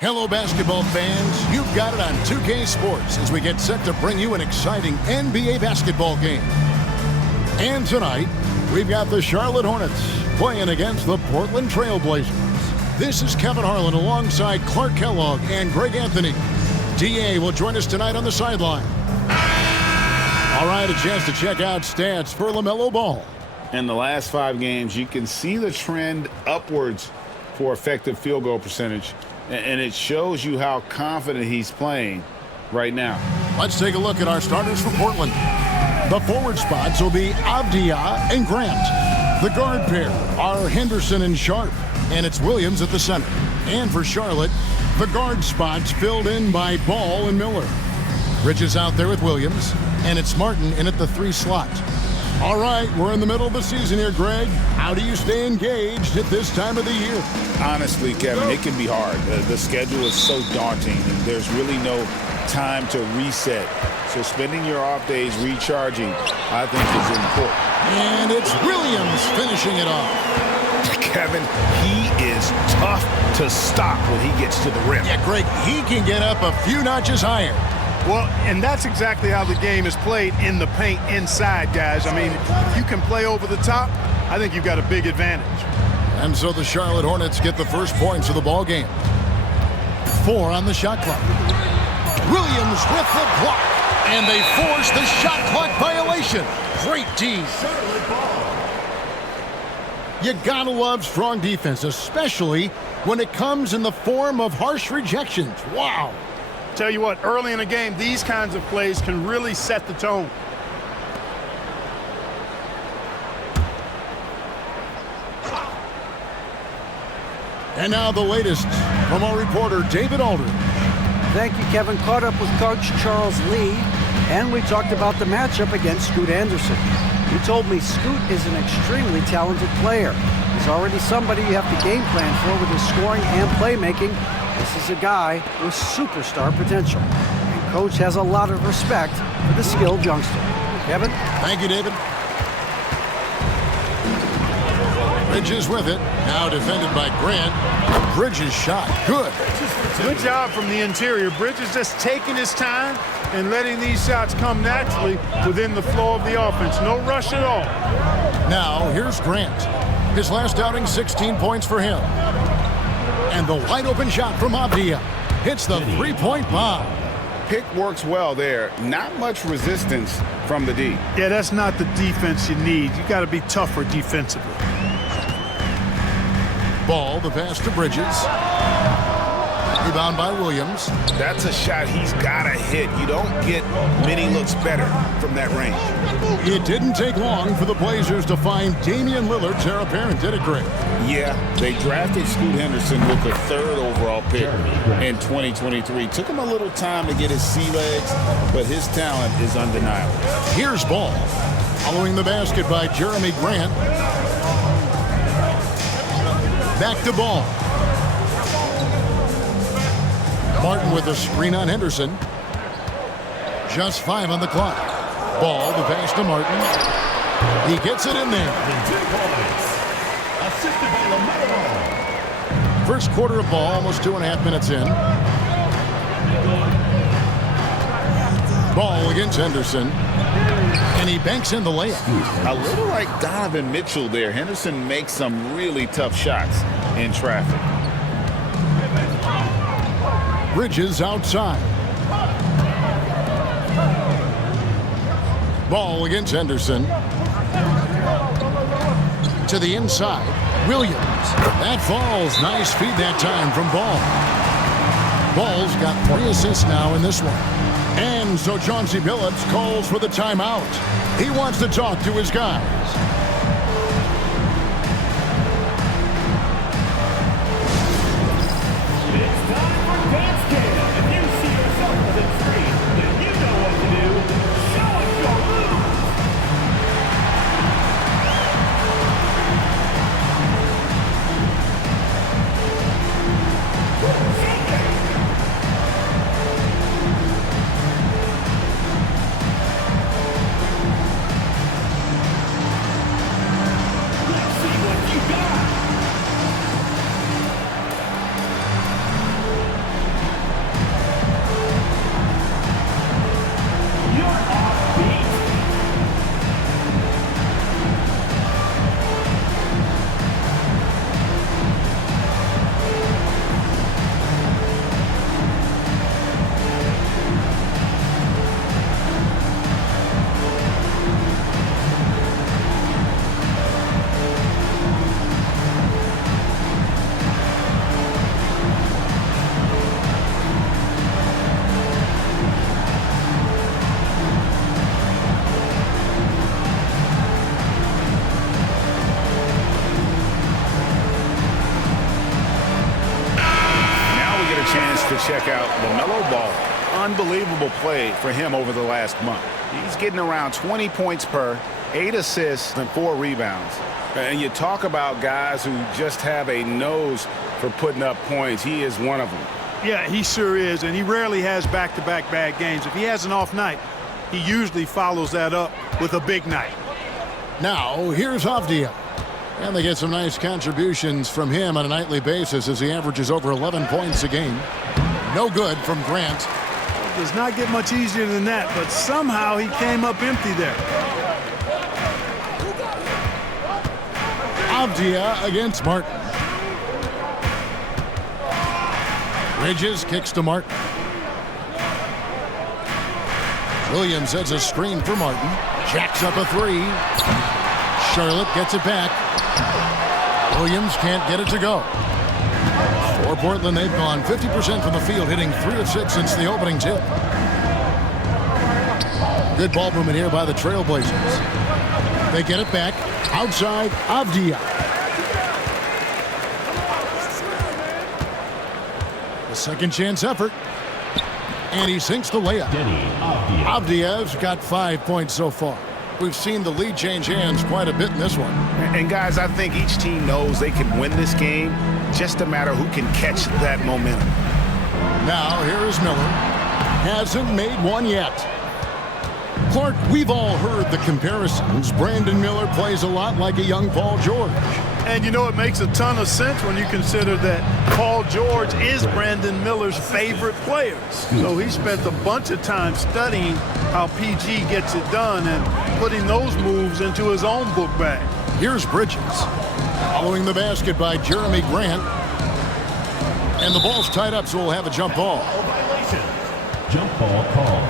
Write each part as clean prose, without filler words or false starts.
Hello, basketball fans. You've got it on 2K Sports as we get set to bring you an exciting NBA basketball game. And tonight, we've got the Charlotte Hornets playing against the Portland Trail Blazers. This is Kevin Harlan alongside Clark Kellogg and Greg Anthony. DA will join us tonight on the sideline. All right, a chance to check out stats for LaMelo Ball. In the last 5 games, you can see the trend upwards for effective field goal percentage. And it shows you how confident he's playing right now. Let's take a look at our starters for Portland. The forward spots will be Avdia and Grant. The guard pair are Henderson and Sharp. And it's Williams at the center. And for Charlotte, the guard spots filled in by Ball and Miller. Bridges out there with Williams. And it's Martin in at the 3 slot. All right, we're in the middle of the season here, Greg. How do you stay engaged at this time of the year? Honestly, Kevin, it can be hard. The schedule is so daunting, and there's really no time to reset. So spending your off days recharging, I think, is important. And it's Williams finishing it off. Kevin, he is tough to stop when he gets to the rim. Yeah, Greg, he can get up a few notches higher. Well, and that's exactly how the game is played in the paint inside, guys. I mean, if you can play over the top, I think you've got a big advantage. And so the Charlotte Hornets get the first points of the ball game. 4 on the shot clock. Williams with the block. And they force the shot clock violation. Great D. You gotta love strong defense, especially when it comes in the form of harsh rejections. Wow. Tell you what, early in a game, these kinds of plays can really set the tone. And now the latest from our reporter, David Aldridge. Thank you, Kevin. Caught up with Coach Charles Lee, and we talked about the matchup against Scoot Anderson. He told me Scoot is an extremely talented player. He's already somebody you have to game plan for with his scoring and playmaking. This is a guy with superstar potential. And Coach has a lot of respect for the skilled youngster. Kevin? Thank you, David. Bridges with it. Now defended by Grant. Bridges shot. Good. Good job from the interior. Bridges just taking his time and letting these shots come naturally within the flow of the offense. No rush at all. Now, here's Grant. His last outing, 16 points for him. And the wide-open shot from Avdia hits the three-point bomb. Pick works well there. Not much resistance from the D. Yeah, that's not the defense you need. You got to be tougher defensively. Ball, the pass to Bridges. Rebound by Williams. That's a shot he's got to hit. You don't get many looks better from that range. It didn't take long for the Blazers to find Damian Lillard's heir apparent, did it, Greg? Yeah, they drafted Scoot Henderson with the 3rd overall pick in 2023. Took him a little time to get his sea legs, but his talent is undeniable. Here's Ball. Following the basket by Jeremy Grant. Back to Ball. Martin with a screen on Henderson. Just 5 on the clock. Ball, the pass to Martin. He gets it in there. First quarter of ball, almost 2.5 minutes in. Ball against Henderson. And he banks in the layup. A little like Donovan Mitchell there. Henderson makes some really tough shots in traffic. Bridges outside. Ball against Henderson. To the inside. Williams. That falls. Nice feed that time from Ball. Ball's got 3 assists now in this one. And so Chauncey Billups calls for the timeout. He wants to talk to his guys. check out LaMelo Ball. Unbelievable play for him over the last month. He's getting around 20 points per, 8 assists, and 4 rebounds. And you talk about guys who just have a nose for putting up points. He is one of them. Yeah, he sure is, and he rarely has back-to-back bad games. If he has an off night, he usually follows that up with a big night. Now, here's Avdia. And they get some nice contributions from him on a nightly basis as he averages over 11 points a game. No good from Grant. It does not get much easier than that, but somehow he came up empty there. Avdia against Martin. Bridges kicks to Martin. Williams sets a screen for Martin. Jacks up a 3. Charlotte gets it back. Williams can't get it to go. For Portland, they've gone 50% from the field, hitting 3 of 6 since the opening tip. Good ball movement here by the Trailblazers. They get it back. Outside, Avdia. The second chance effort. And he sinks the layup. Avdia's got 5 points so far. We've seen the lead change hands quite a bit in this one. And guys, I think each team knows they can win this game. Just a matter who can catch that momentum. Now, here is Miller. Hasn't made one yet. Clark, we've all heard the comparisons. Brandon Miller plays a lot like a young Paul George. And you know, it makes a ton of sense when you consider that Paul George is Brandon Miller's favorite player. So he spent a bunch of time studying how PG gets it done and putting those moves into his own book bag. Here's Bridges. Following the basket by Jeremy Grant. And the ball's tied up, so we'll have a jump ball. Jump ball call.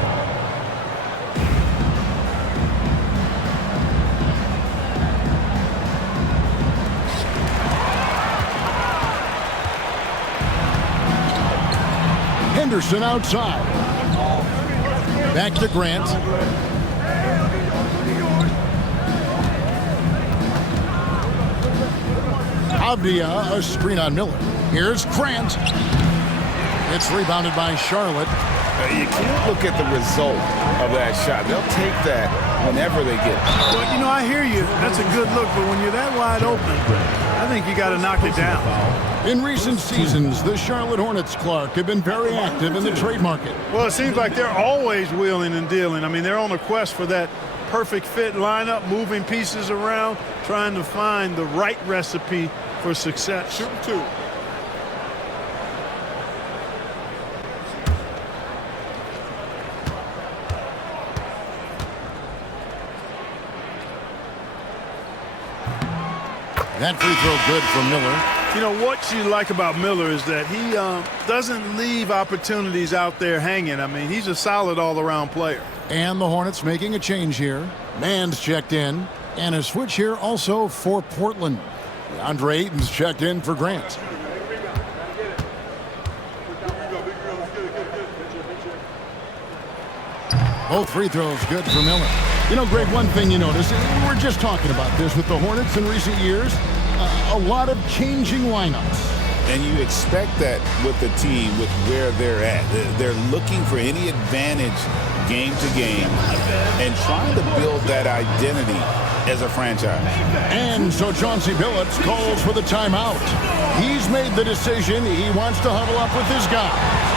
Henderson outside. Back to Grant. Avdia, a screen on Miller. Here's Grant. It's rebounded by Charlotte. You can't look at the result of that shot. They'll take that whenever they get it. Well, you know, I hear you. That's a good look, but when you're that wide open, I think you got to knock it down. In recent seasons, the Charlotte Hornets, Clark, have been very active in the trade market. Well, it seems like they're always wheeling and dealing. I mean, they're on a quest for that perfect fit lineup, moving pieces around, trying to find the right recipe for success. Shoot 2. That free throw good from Miller. You know, what you like about Miller is that he doesn't leave opportunities out there hanging. I mean, he's a solid all-around player. And the Hornets making a change here. Mann's checked in. And a switch here also for Portland. DeAndre Ayton's checked in for Grant. Both free throws good for Miller. You know, Greg, one thing you notice, we were just talking about this with the Hornets in recent years, a lot of changing lineups. And you expect that with the team, with where they're at. They're looking for any advantage game to game and trying to build that identity as a franchise. And so Chauncey Billups calls for the timeout. He's made the decision. He wants to huddle up with his guy.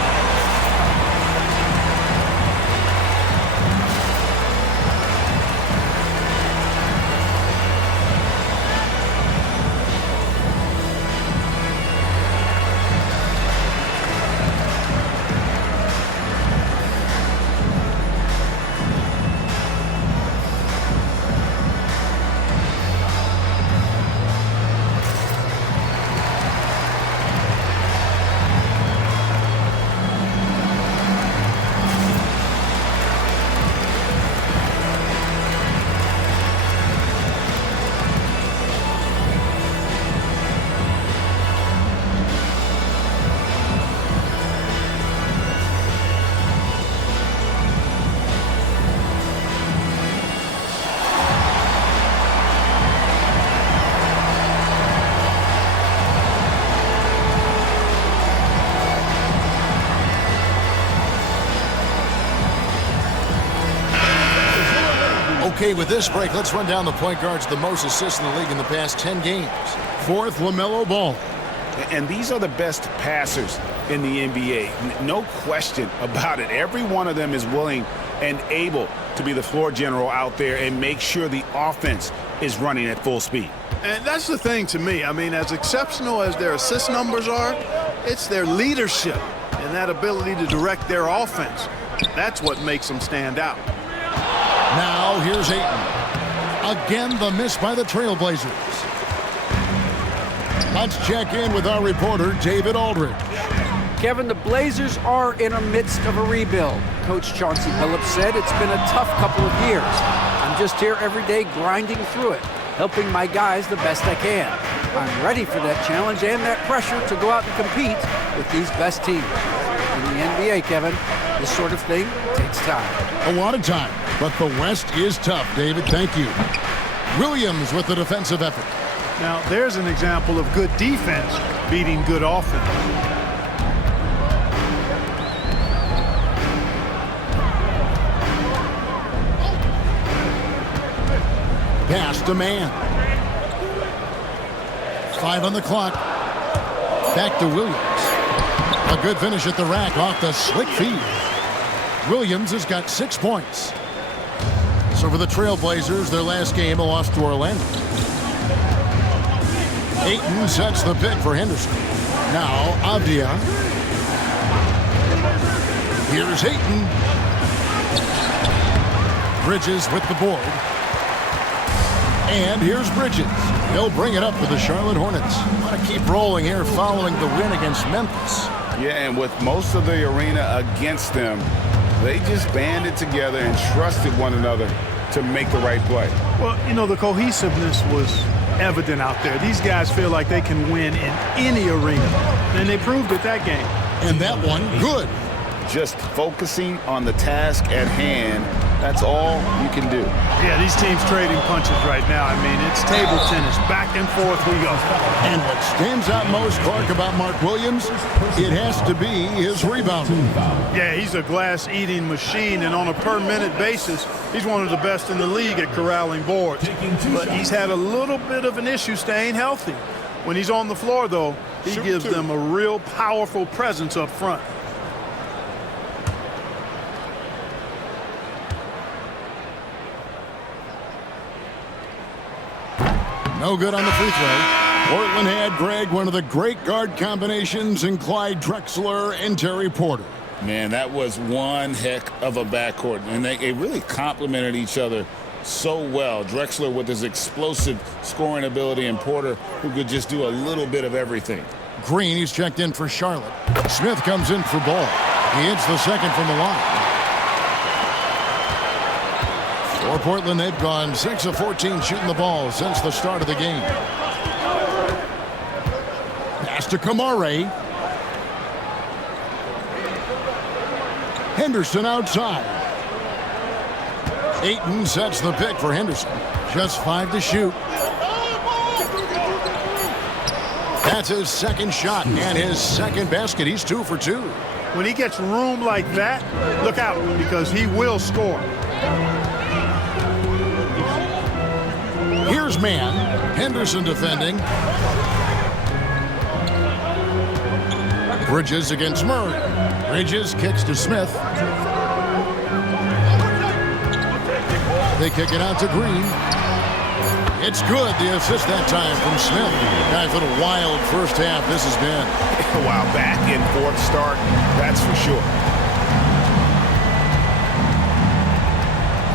Okay, with this break, let's run down the point guards, the most assists in the league in the past 10 games. Fourth, LaMelo Ball. And these are the best passers in the NBA. No question about it. Every one of them is willing and able to be the floor general out there and make sure the offense is running at full speed. And that's the thing to me. I mean, as exceptional as their assist numbers are, it's their leadership and that ability to direct their offense. That's what makes them stand out. Now here's Ayton. Again, the miss by the Trailblazers. Let's check in with our reporter, David Aldridge. Kevin, the Blazers are in the midst of a rebuild. Coach Chauncey Billups said it's been a tough couple of years. I'm just here every day grinding through it, helping my guys the best I can. I'm ready for that challenge and that pressure to go out and compete with these best teams. In the NBA, Kevin, this sort of thing takes time. A lot of time, but the West is tough, David. Thank you. Williams with the defensive effort. Now, there's an example of good defense beating good offense. Pass to man. 5 on the clock. Back to Williams. A good finish at the rack off the slick feed. Williams has got 6 points. So for the Trailblazers, their last game, a loss to Orlando. Ayton sets the pick for Henderson. Now Avdia. Here's Ayton. Bridges with the board. And here's Bridges. He'll bring it up for the Charlotte Hornets. Want to keep rolling here following the win against Memphis. Yeah, and with most of the arena against them, they just banded together and trusted one another to make the right play. Well, you know, the cohesiveness was evident out there. These guys feel like they can win in any arena, and they proved it that game. And that one, good. Just focusing on the task at hand, that's all you can do. Yeah, these teams trading punches right now. I mean, it's table tennis. Back and forth we go. And what stands out most, Clark, about Mark Williams, it has to be his rebound. Yeah, he's a glass-eating machine, and on a per-minute basis, he's one of the best in the league at corralling boards. But he's had a little bit of an issue staying healthy. When he's on the floor, though, he gives them a real powerful presence up front. No good on the free throw. Portland had, Greg, one of the great guard combinations in Clyde Drexler and Terry Porter. Man, that was one heck of a backcourt, and they really complemented each other so well. Drexler with his explosive scoring ability, and Porter who could just do a little bit of everything. Green, he's checked in for Charlotte. Smith comes in for Ball. He hits the second from the line. For Portland, they've gone 6 of 14 shooting the ball since the start of the game. Pass to Kamare. Henderson outside. Ayton sets the pick for Henderson. Just 5 to shoot. That's his second shot and his second basket. He's 2 for 2. When he gets room like that, look out, because he will score. Here's man. Henderson defending. Bridges against Murray. Bridges kicks to Smith. They kick it out to Green. It's good. The assist that time from Smith. Guys, what a wild first half this has been. Wow, back and forth start, that's for sure.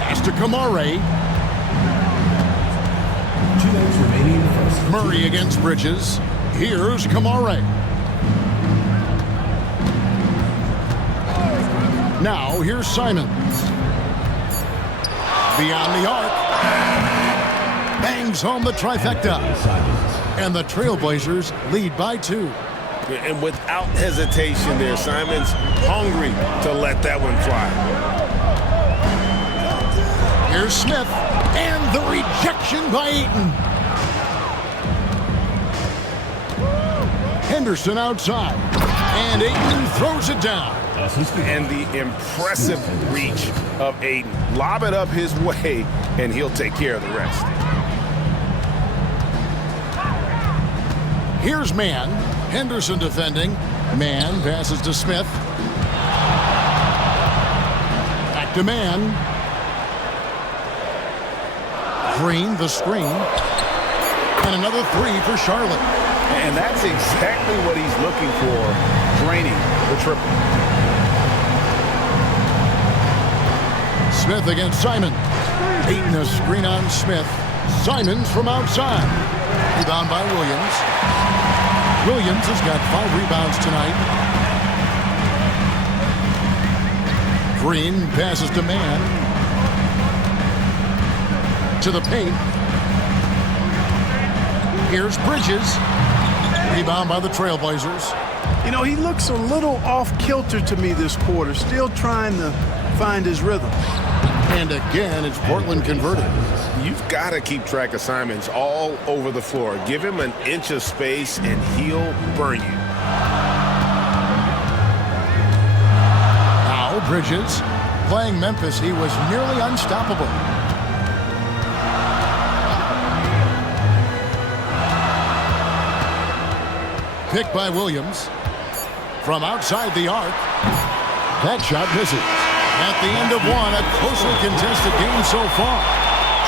Pass to Kamare. 2 minutes remaining in the first. Murray against Bridges. Here's Kamare. Now here's Simons. Beyond the arc. Bangs home the trifecta. And the Trailblazers lead by 2. And without hesitation there, Simons hungry to let that one fly. Here's Smith. And the rejection by Ayton. Henderson outside. And Ayton throws it down. And the impressive reach of Ayton. Lob it up his way, and he'll take care of the rest. Here's Mann. Henderson defending. Mann passes to Smith. Back to Mann. Green, the screen. And another three for Charlotte. And that's exactly what he's looking for, draining the triple. Smith against Simon. Ayton a screen on Smith. Simons from outside. Rebound by Williams. Williams has got 5 rebounds tonight. Green passes to Mann. To the paint. Here's Bridges. Rebound by the Trailblazers. You know, he looks a little off-kilter to me this quarter, still trying to find his rhythm. And again, it's Portland converted. You've got to keep track of Simons all over the floor. Give him an inch of space, and he'll burn you. Now Bridges. Playing Memphis, he was nearly unstoppable. Picked by Williams. From outside the arc. That shot misses. At the end of one, a closely contested game so far.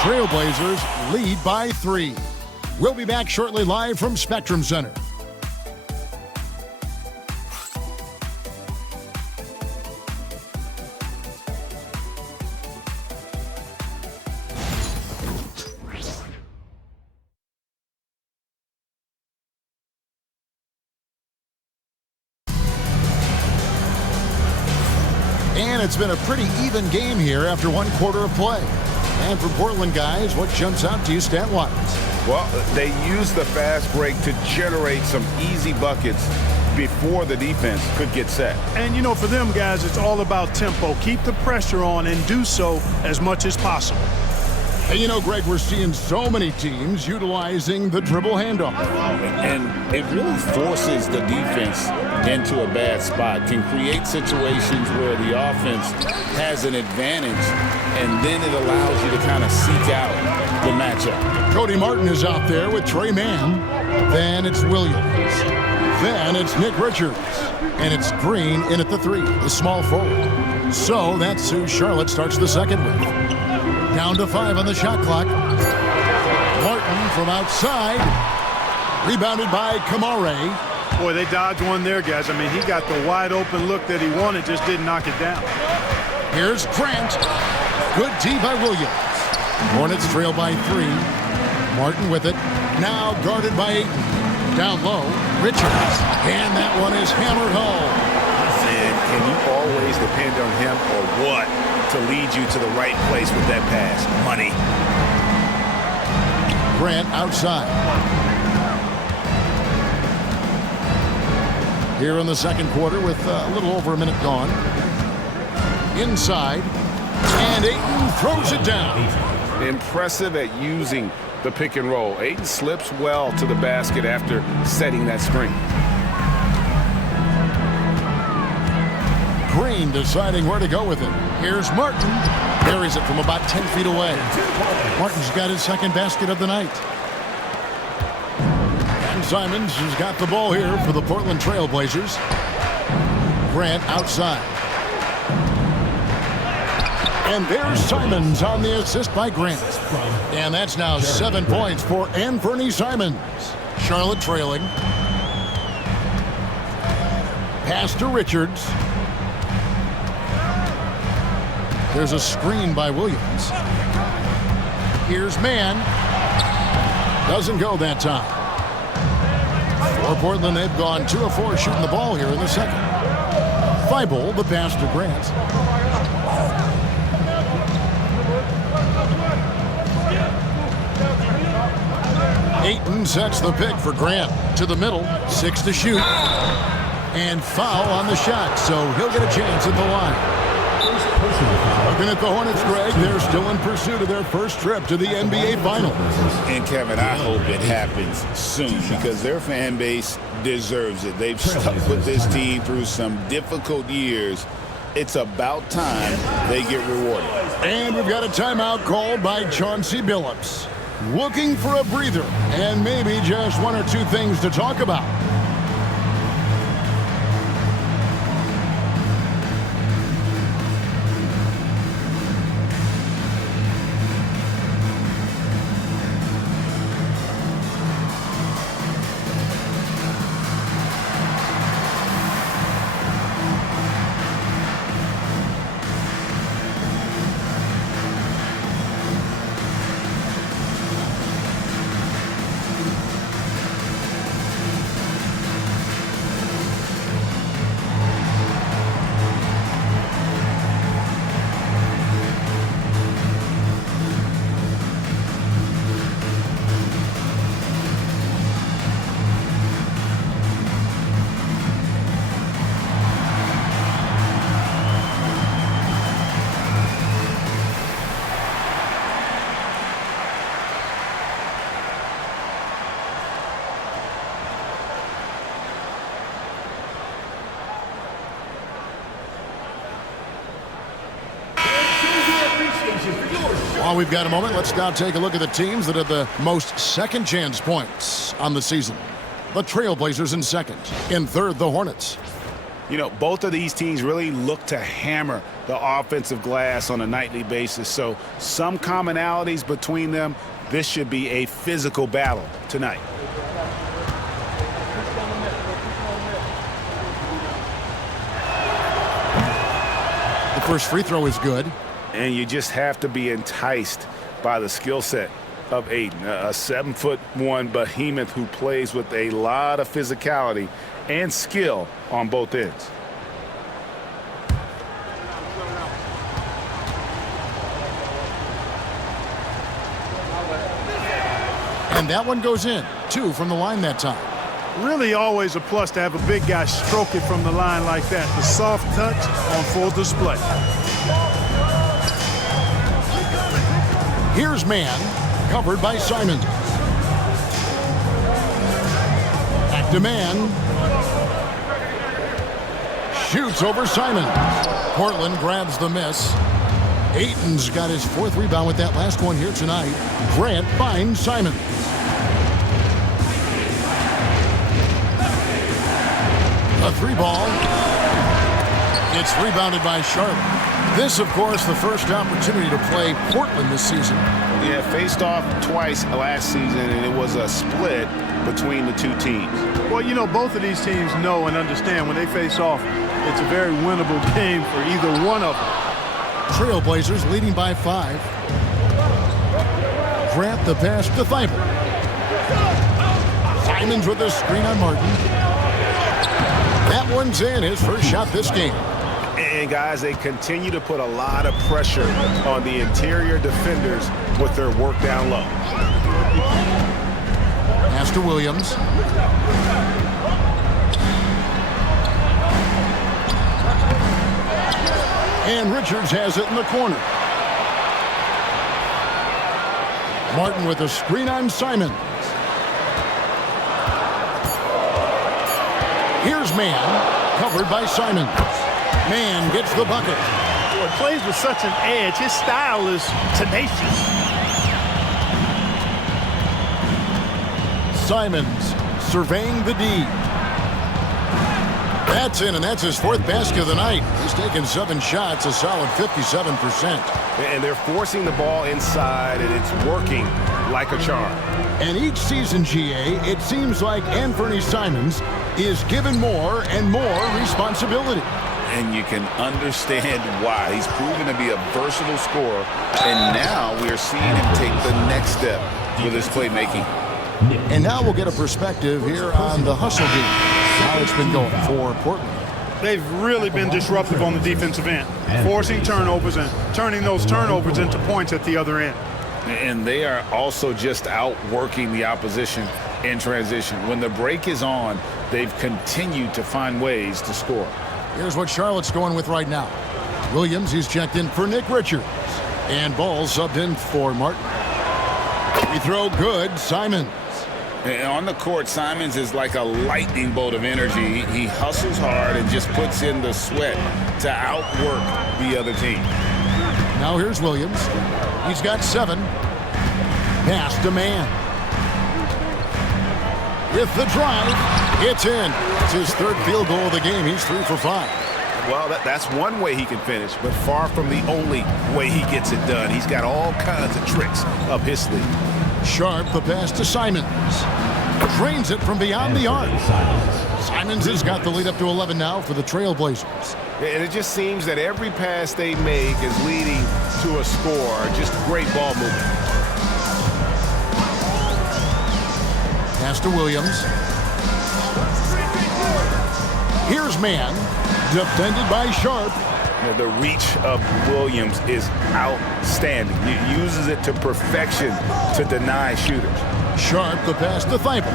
Trailblazers lead by 3. We'll be back shortly live from Spectrum Center. And it's been a pretty even game here after 1 quarter of play. And for Portland guys, what jumps out to you stat-wise? Well, they used the fast break to generate some easy buckets before the defense could get set. And, you know, for them guys, it's all about tempo. Keep the pressure on and do so as much as possible. And you know, Greg, we're seeing so many teams utilizing the dribble handoff. And it really forces the defense into a bad spot, can create situations where the offense has an advantage, and then it allows you to kind of seek out the matchup. Cody Martin is out there with Trey Mann. Then it's Williams. Then it's Nick Richards. And it's Green in at the 3, the small forward. So that's who Charlotte starts the second with. Down to 5 on the shot clock. Martin from outside. Rebounded by Kamare. Boy, they dodged one there, guys. I mean, he got the wide open look that he wanted, just didn't knock it down. Here's Grant. Good D by Williams. Hornets trail by 3. Martin with it. Now guarded by Ayton. Down low, Richards. And that one is hammered home. And can you always depend on him or what to lead you to the right place with that pass? Money. Grant outside. Here in the second quarter with a little over a minute gone. Inside. And Ayton throws it down. Impressive at using the pick and roll. Ayton slips well to the basket after setting that screen. Green deciding where to go with it. Here's Martin. Carries it from about 10 feet away. Martin's got his second basket of the night. And Simons has got the ball here for the Portland Trailblazers. Grant outside. And there's Simons on the assist by Grant. And that's now 7 points for Anthony Simons. Charlotte trailing. Pass to Richards. There's a screen by Williams. Here's Mann. Doesn't go that time. For Portland, they've gone 2 of 4 shooting the ball here in the second. Thibault, the pass to Grant. Ayton sets the pick for Grant. To the middle, 6 to shoot. And foul on the shot, so he'll get a chance at the line. Looking at the Hornets, Greg, they're still in pursuit of their first trip to the NBA Finals. And, Kevin, I hope it happens soon because their fan base deserves it. They've stuck with this team through some difficult years. It's about time they get rewarded. And we've got a timeout called by Chauncey Billups. Looking for a breather and maybe just one or two things to talk about. While we've got a moment, let's now take a look at the teams that have the most second-chance points on the season. The Trailblazers in second. In third, the Hornets. You know, both of these teams really look to hammer the offensive glass on a nightly basis. So some commonalities between them. This should be a physical battle tonight. The first free throw is good. And you just have to be enticed by the skill set of Aiden, a 7'1" behemoth who plays with a lot of physicality and skill on both ends. And that one goes in. 2 from the line that time. Really always a plus to have a big guy stroke it from the line like that. The soft touch on full display. Here's man, covered by Simons. Back to man. Shoots over Simons. Portland grabs the miss. Ayton's got his 4th rebound with that last one here tonight. Grant finds Simons. A 3-ball. It's rebounded by Charlotte. This, of course, the first opportunity to play Portland this season. Yeah, faced off twice last season, and it was a split between the two teams. Well, you know, both of these teams know and understand when they face off, it's a very winnable game for either one of them. Trailblazers leading by 5. Grant the pass to Thibault. Simons with the screen on Martin. That one's in, his first shot this game. And, guys, they continue to put a lot of pressure on the interior defenders with their work down low. Pass to Williams. And Richards has it in the corner. Martin with a screen on Simons. Here's man, covered by Simons. Man gets the bucket. Boy, plays with such an edge. His style is tenacious. Simons surveying the D. That's in, and that's his 4th basket of the night. He's taken 7 shots, a solid 57%. And they're forcing the ball inside, and it's working like a charm. And each season, GA, it seems like Anthony Simons is given more and more responsibility. And you can understand why. He's proven to be a versatile scorer, and now we are seeing him take the next step with his playmaking. And now we'll get a perspective here on the hustle game. How it's been going for Portland. They've really been disruptive on the defensive end, forcing turnovers and turning those turnovers into points at the other end. And they are also just outworking the opposition in transition. When the break is on, they've continued to find ways to score. Here's what Charlotte's going with right now. Williams, he's checked in for Nick Richards. And Ball subbed in for Martin. Free throw good, Simons. And on the court, Simons is like a lightning bolt of energy. He hustles hard and just puts in the sweat to outwork the other team. Now here's Williams. He's got 7. Pass to man. With the drive, it's in. It's his 3rd field goal of the game. He's 3 for 5. Well, that's one way he can finish, but far from the only way he gets it done. He's got all kinds of tricks up his sleeve. Sharp, the pass to Simons. Drains it from beyond the arc. Simons has got the lead up to 11 now for the Trailblazers. And it just seems that every pass they make is leading to a score. Just great ball movement. Pass to Williams. Here's man. Defended by Sharp. The reach of Williams is outstanding. He uses it to perfection to deny shooters. Sharp, the pass to Thibault.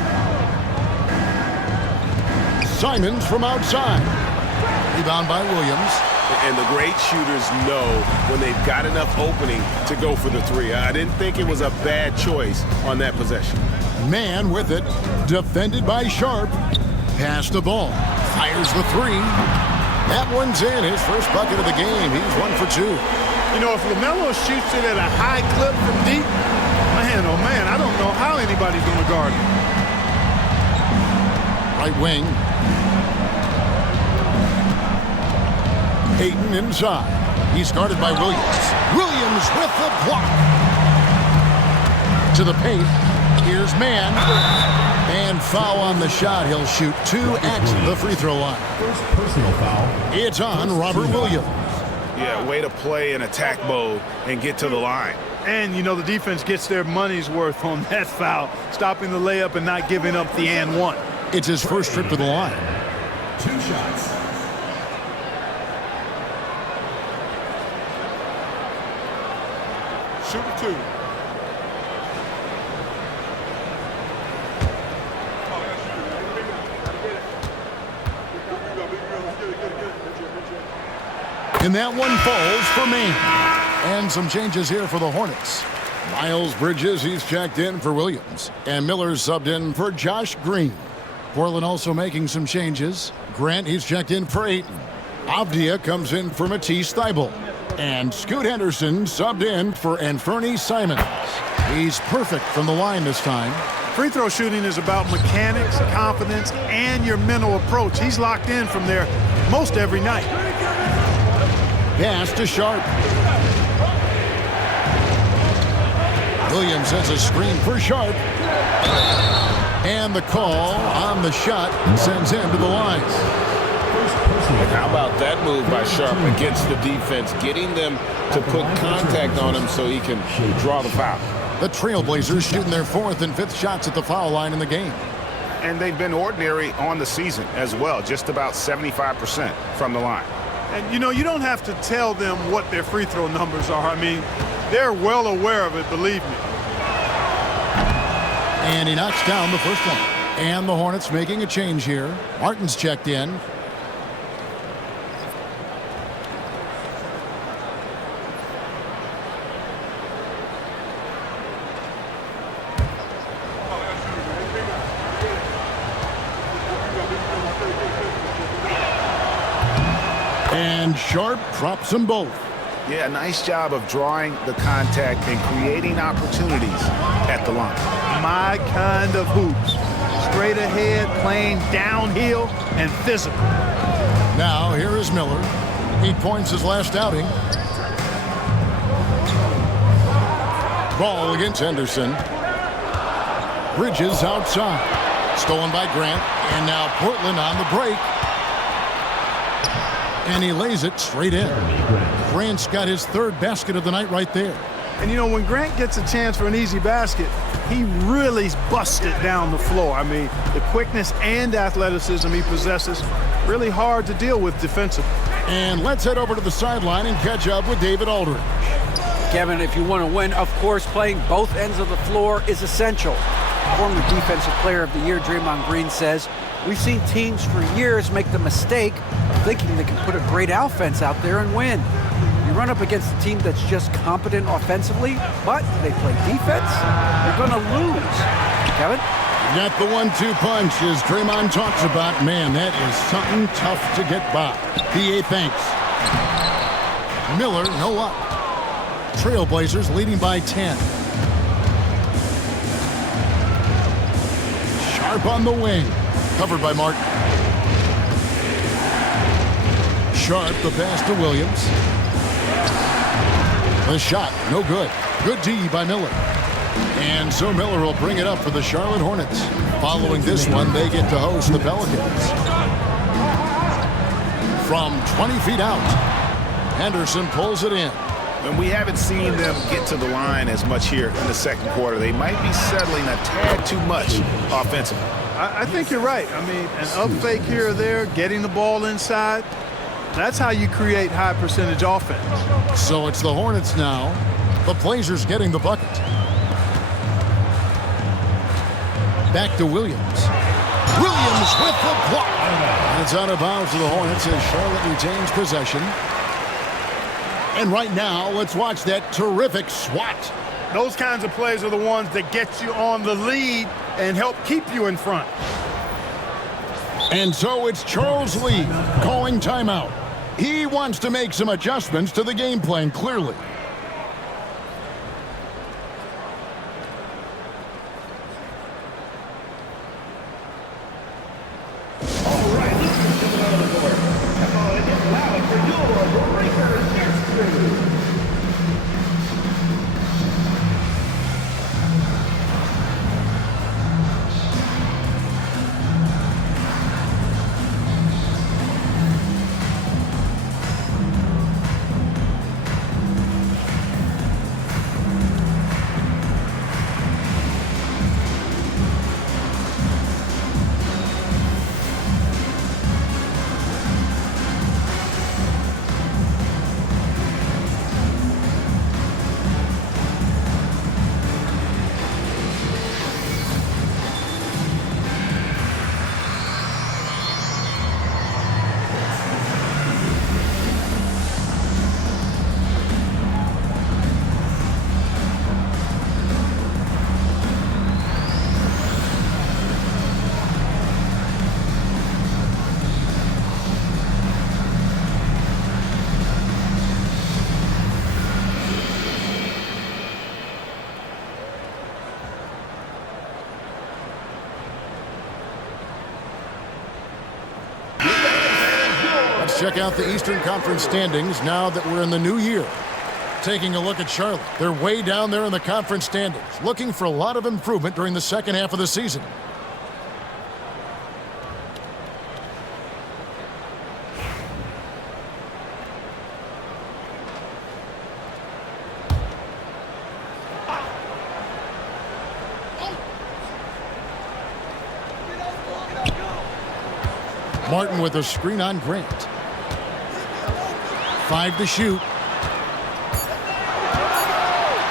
Simons from outside. Rebound by Williams. And the great shooters know when they've got enough opening to go for the 3. I didn't think it was a bad choice on that possession. Man with it. Defended by Sharp. Pass the ball. Fires the 3. That one's in. His first bucket of the game. He's 1 for 2. You know, if LaMelo shoots it at a high clip from deep, man, oh man, I don't know how anybody's going to guard him. Right wing. Ayton inside. He's guarded by Williams. Williams with the block. To the paint. Here's man. And foul on the shot. He'll shoot 2 at the free throw line. First personal foul. It's on Robert Williams. Yeah, way to play in attack mode and get to the line. And, you know, the defense gets their money's worth on that foul, stopping the layup and not giving up the and 1. It's his first trip to the line. 2 shots. Shooter 2. And that one falls for me. And some changes here for the Hornets. Miles Bridges, he's checked in for Williams. And Miller's subbed in for Josh Green. Portland also making some changes. Grant, he's checked in for Ayton. Avdia comes in for Matisse Thybulle. And Scoot Henderson subbed in for Anfernee Simons. He's perfect from the line this time. Free throw shooting is about mechanics, confidence, and your mental approach. He's locked in from there most every night. Pass to Sharp. Williams has a screen for Sharp. And the call on the shot sends him to the line. How about that move by Sharp against the defense, getting them to put contact on him so he can draw the foul. The Trailblazers shooting their 4th and 5th shots at the foul line in the game. And they've been ordinary on the season as well, just about 75% from the line. And, you know, you don't have to tell them what their free throw numbers are. I mean, they're well aware of it, believe me. And he knocks down the first one. And the Hornets making a change here. Martin's checked in. And Sharp drops them both. Yeah, nice job of drawing the contact and creating opportunities at the line. My kind of hoops. Straight ahead, playing downhill, and physical. Now, here is Miller. 8 points his last outing. Ball against Henderson. Bridges outside. Stolen by Grant. And now Portland on the break. And he lays it straight in. Grant's got his 3rd basket of the night right there. And, you know, when Grant gets a chance for an easy basket, he really busts it down the floor. I mean, the quickness and athleticism he possesses, really hard to deal with defensively. And let's head over to the sideline and catch up with David Aldridge. Kevin, if you want to win, of course, playing both ends of the floor is essential. Former Defensive Player of the Year Draymond Green says, We've seen teams for years make the mistake of thinking they can put a great offense out there and win. You run up against a team that's just competent offensively, but they play defense, you're going to lose. Kevin? Got the 1-2 punch, as Draymond talks about. Man, that is something tough to get by. PA thanks. Miller, no luck. Trailblazers leading by 10. Sharp on the wing. Covered by Martin. Sharp, the pass to Williams. The shot, no good. Good D by Miller. And so Miller will bring it up for the Charlotte Hornets. Following this one, they get to host the Pelicans. From 20 feet out, Henderson pulls it in. And we haven't seen them get to the line as much here in the second quarter. They might be settling a tad too much offensively. I think you're right. I mean, an up fake here or there, getting the ball inside, that's how you create high percentage offense. So it's the Hornets now. The Blazers getting the bucket. Back to Williams. Williams with the block. And it's out of bounds to the Hornets as Charlotte retains possession. And right now, let's watch that terrific swat. Those kinds of plays are the ones that get you on the lead and help keep you in front. And so it's Charles Lee calling timeout. He wants to make some adjustments to the game plan, clearly. Check out the Eastern Conference standings now that we're in the new year. Taking a look at Charlotte. They're way down there in the conference standings, looking for a lot of improvement during the second half of the season. Martin with a screen on Grant. 5 to shoot.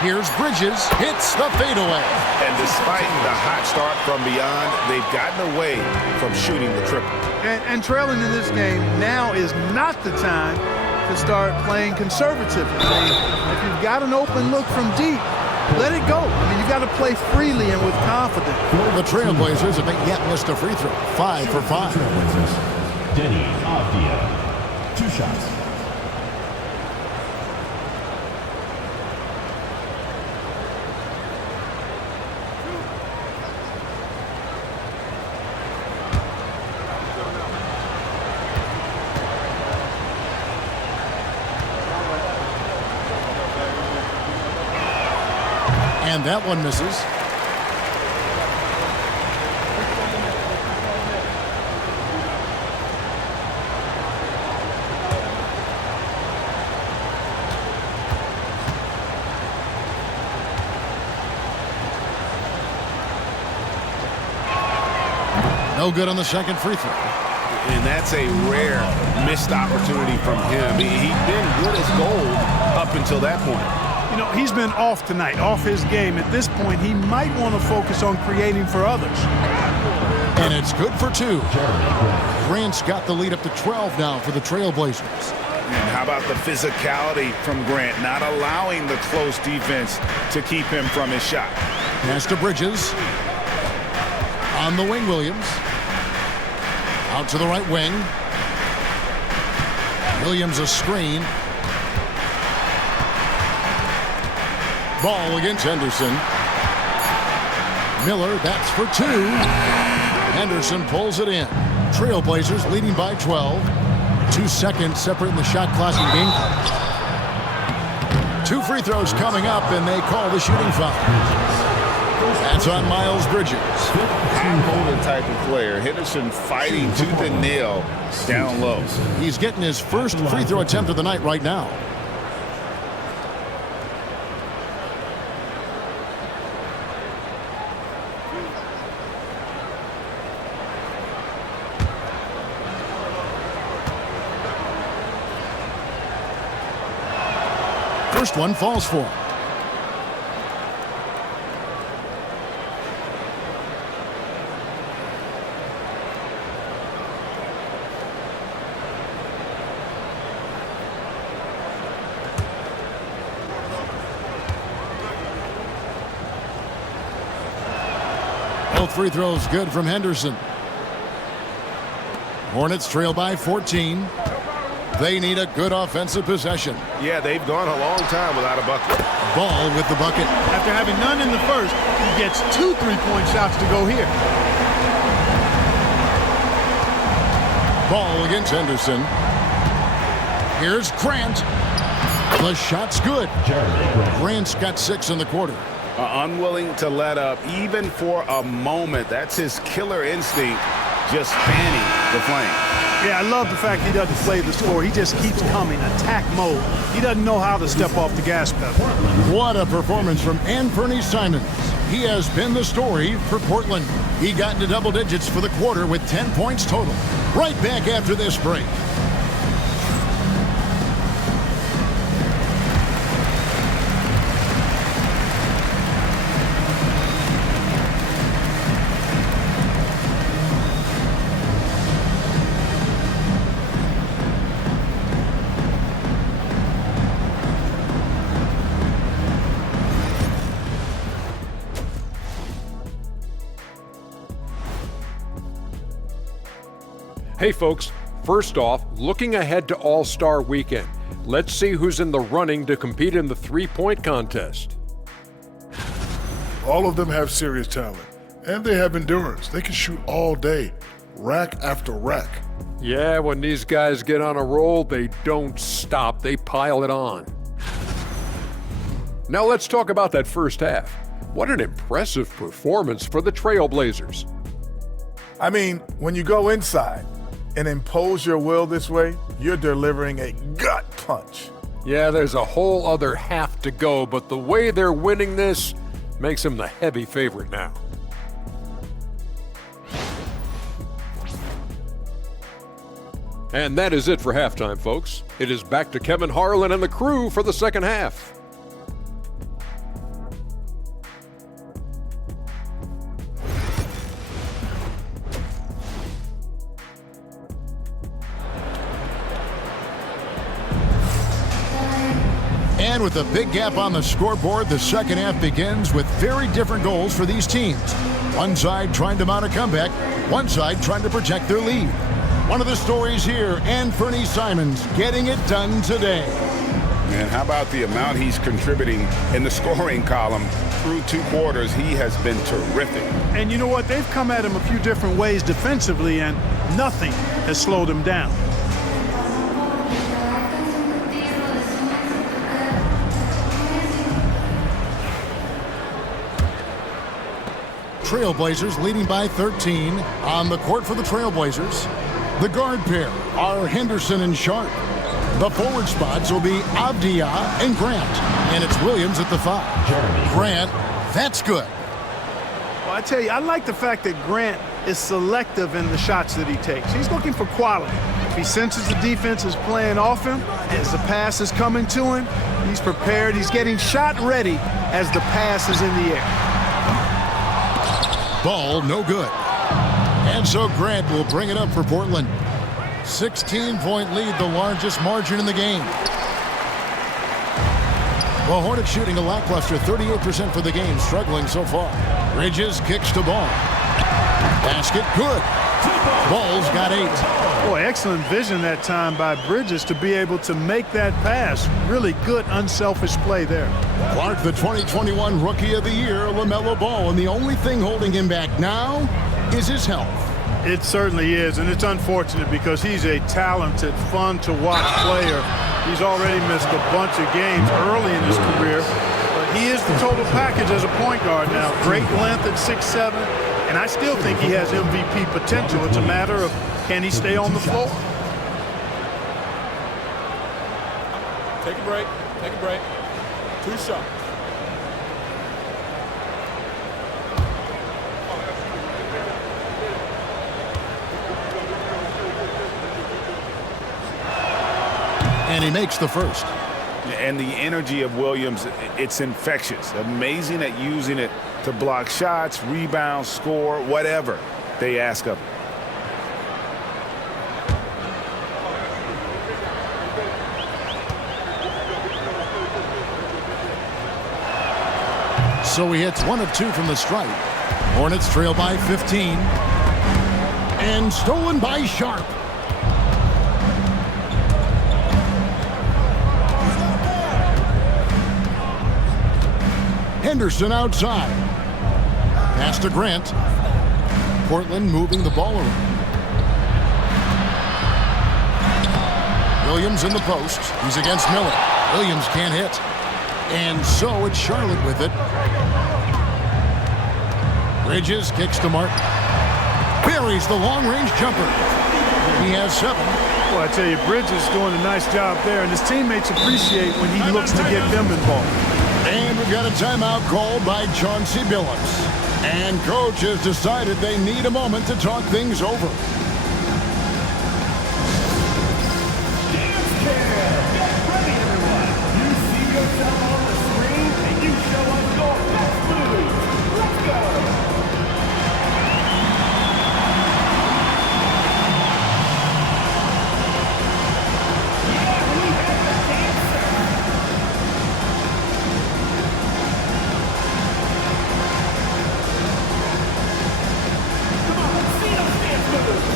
Here's Bridges, hits the fadeaway. And despite the hot start from beyond, they've gotten away from shooting the triple. And trailing in this game, now is not the time to start playing conservatively. If you've got an open look from deep, let it go. I mean, you've got to play freely and with confidence. The Trailblazers have yet missed a free throw. 5 for 5. Denny Avdia. 2 shots. And that one misses. No good on the second free throw. And that's a rare missed opportunity from him. He'd been good as gold up until that point. You know, he's been off tonight, off his game. At this point, he might want to focus on creating for others. And it's good for 2. Grant's got the lead up to 12 now for the Trailblazers. And how about the physicality from Grant, not allowing the close defense to keep him from his shot. Pass to Bridges. On the wing, Williams. Out to the right wing. Williams a screen. Ball against Henderson. Miller, that's for 2. Henderson pulls it in. Trailblazers leading by 12. 2 seconds separating the shot clock and game clock. 2 free throws coming up, and they call the shooting foul. That's on Miles Bridges. High-motor type of player. Henderson fighting tooth and nail down low. He's getting his first free throw attempt of the night right now. First one falls for him. Both free throws good from Henderson. Hornets trail by 14. They need a good offensive possession. Yeah, they've gone a long time without a bucket. Ball with the bucket. After having none in the first, he gets 2 3-point shots to go here. Ball against Henderson. Here's Grant. The shot's good. Grant's got 6 in the quarter. Unwilling to let up even for a moment. That's his killer instinct, just fanning the flame. Yeah, I love the fact he doesn't play the score. He just keeps coming, attack mode. He doesn't know how to step off the gas pedal. What a performance from Anthony Simons. He has been the story for Portland. He got into double digits for the quarter with 10 points total. Right back after this break. Hey folks, first off, looking ahead to All-Star Weekend, let's see who's in the running to compete in the three-point contest. All of them have serious talent, and they have endurance. They can shoot all day, rack after rack. Yeah, when these guys get on a roll, they don't stop, they pile it on. Now let's talk about that first half. What an impressive performance for the Trailblazers. I mean, when you go inside and impose your will this way, you're delivering a gut punch. Yeah, there's a whole other half to go, but the way they're winning this makes them the heavy favorite now. And that is it for halftime, folks. It is back to Kevin Harlan and the crew for the second half. And with a big gap on the scoreboard, the second half begins with very different goals for these teams. One side trying to mount a comeback, one side trying to protect their lead. One of the stories here, Anthony Simons getting it done today. And how about the amount he's contributing in the scoring column through 2 quarters? He has been terrific. And you know what? They've come at him a few different ways defensively, and nothing has slowed him down. Trailblazers leading by 13 on the court for the Trailblazers. The guard pair are Henderson and Sharp. The forward spots will be Avdia and Grant. And it's Williams at the 5. Grant, that's good. Well, I tell you, I like the fact that Grant is selective in the shots that he takes. He's looking for quality. If he senses the defense is playing off him, as the pass is coming to him, he's prepared. He's getting shot ready as the pass is in the air. Ball no good. And so Grant will bring it up for Portland. 16-point lead, the largest margin in the game. The Hornets shooting a lackluster 38% for the game, struggling so far. Bridges kicks to Ball. Basket good. Ball's got 8. Boy, excellent vision that time by Bridges to be able to make that pass. Really good, unselfish play there. Clark, the 2021 Rookie of the Year, LaMelo Ball, and the only thing holding him back now is his health. It certainly is, and it's unfortunate because he's a talented, fun-to-watch player. He's already missed a bunch of games early in his career, but he is the total package as a point guard now. Great length at 6'7", and I still think he has MVP potential. It's a matter of can he stay on the floor. Take a break. Take a break. 2 shots. And he makes the first. And the energy of Williams, it's infectious. Amazing at using it to block shots, rebound, score, whatever they ask of him. So he hits 1 of 2 from the stripe. Hornets trail by 15. And stolen by Sharp. Henderson outside. Pass to Grant. Portland moving the ball around. Williams in the post. He's against Miller. Williams can't hit. And so it's Charlotte with it. Bridges kicks to Martin. Buries the long-range jumper. He has 7. Well, I tell you, Bridges doing a nice job there, and his teammates appreciate when he looks to get them involved. And we've got a timeout called by Chauncey Billups. And coach has decided they need a moment to talk things over. Dance care! Get ready, everyone! You see yourself on the screen, and you show us your best move. Let's go! Yeah, we have the dancer! Come on, let's see those dance moves!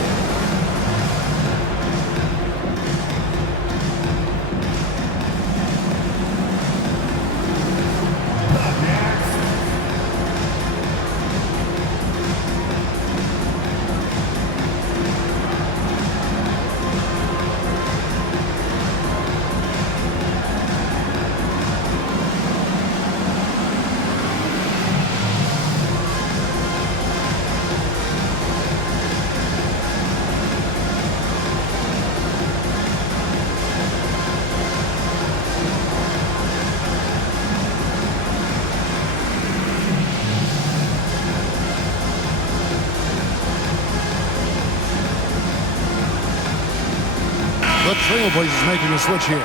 The Trailblazers making a switch here.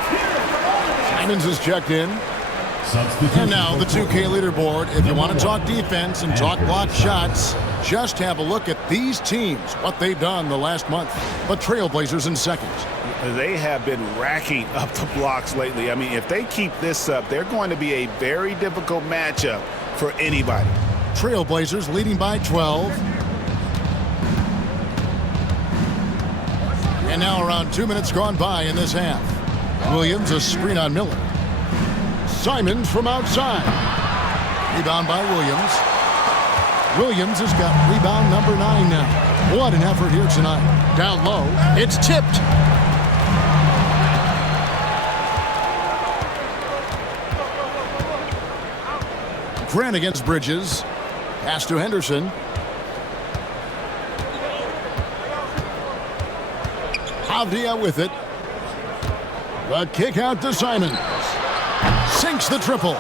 Simons is checked in. And now the 2K leaderboard. If you want to talk defense and talk block shots, just have a look at these teams, what they've done the last month. The Trailblazers in second. They have been racking up the blocks lately. I mean, if they keep this up, they're going to be a very difficult matchup for anybody. Trailblazers leading by 12. And now around 2 minutes gone by in this half. Williams a screen on Miller. Simons from outside. Rebound by Williams. Williams has got rebound number 9 now. What an effort here tonight. Down low. It's tipped. Grant against Bridges. Pass to Henderson. Avdia with it. The kick out to Simons. Sinks the triple.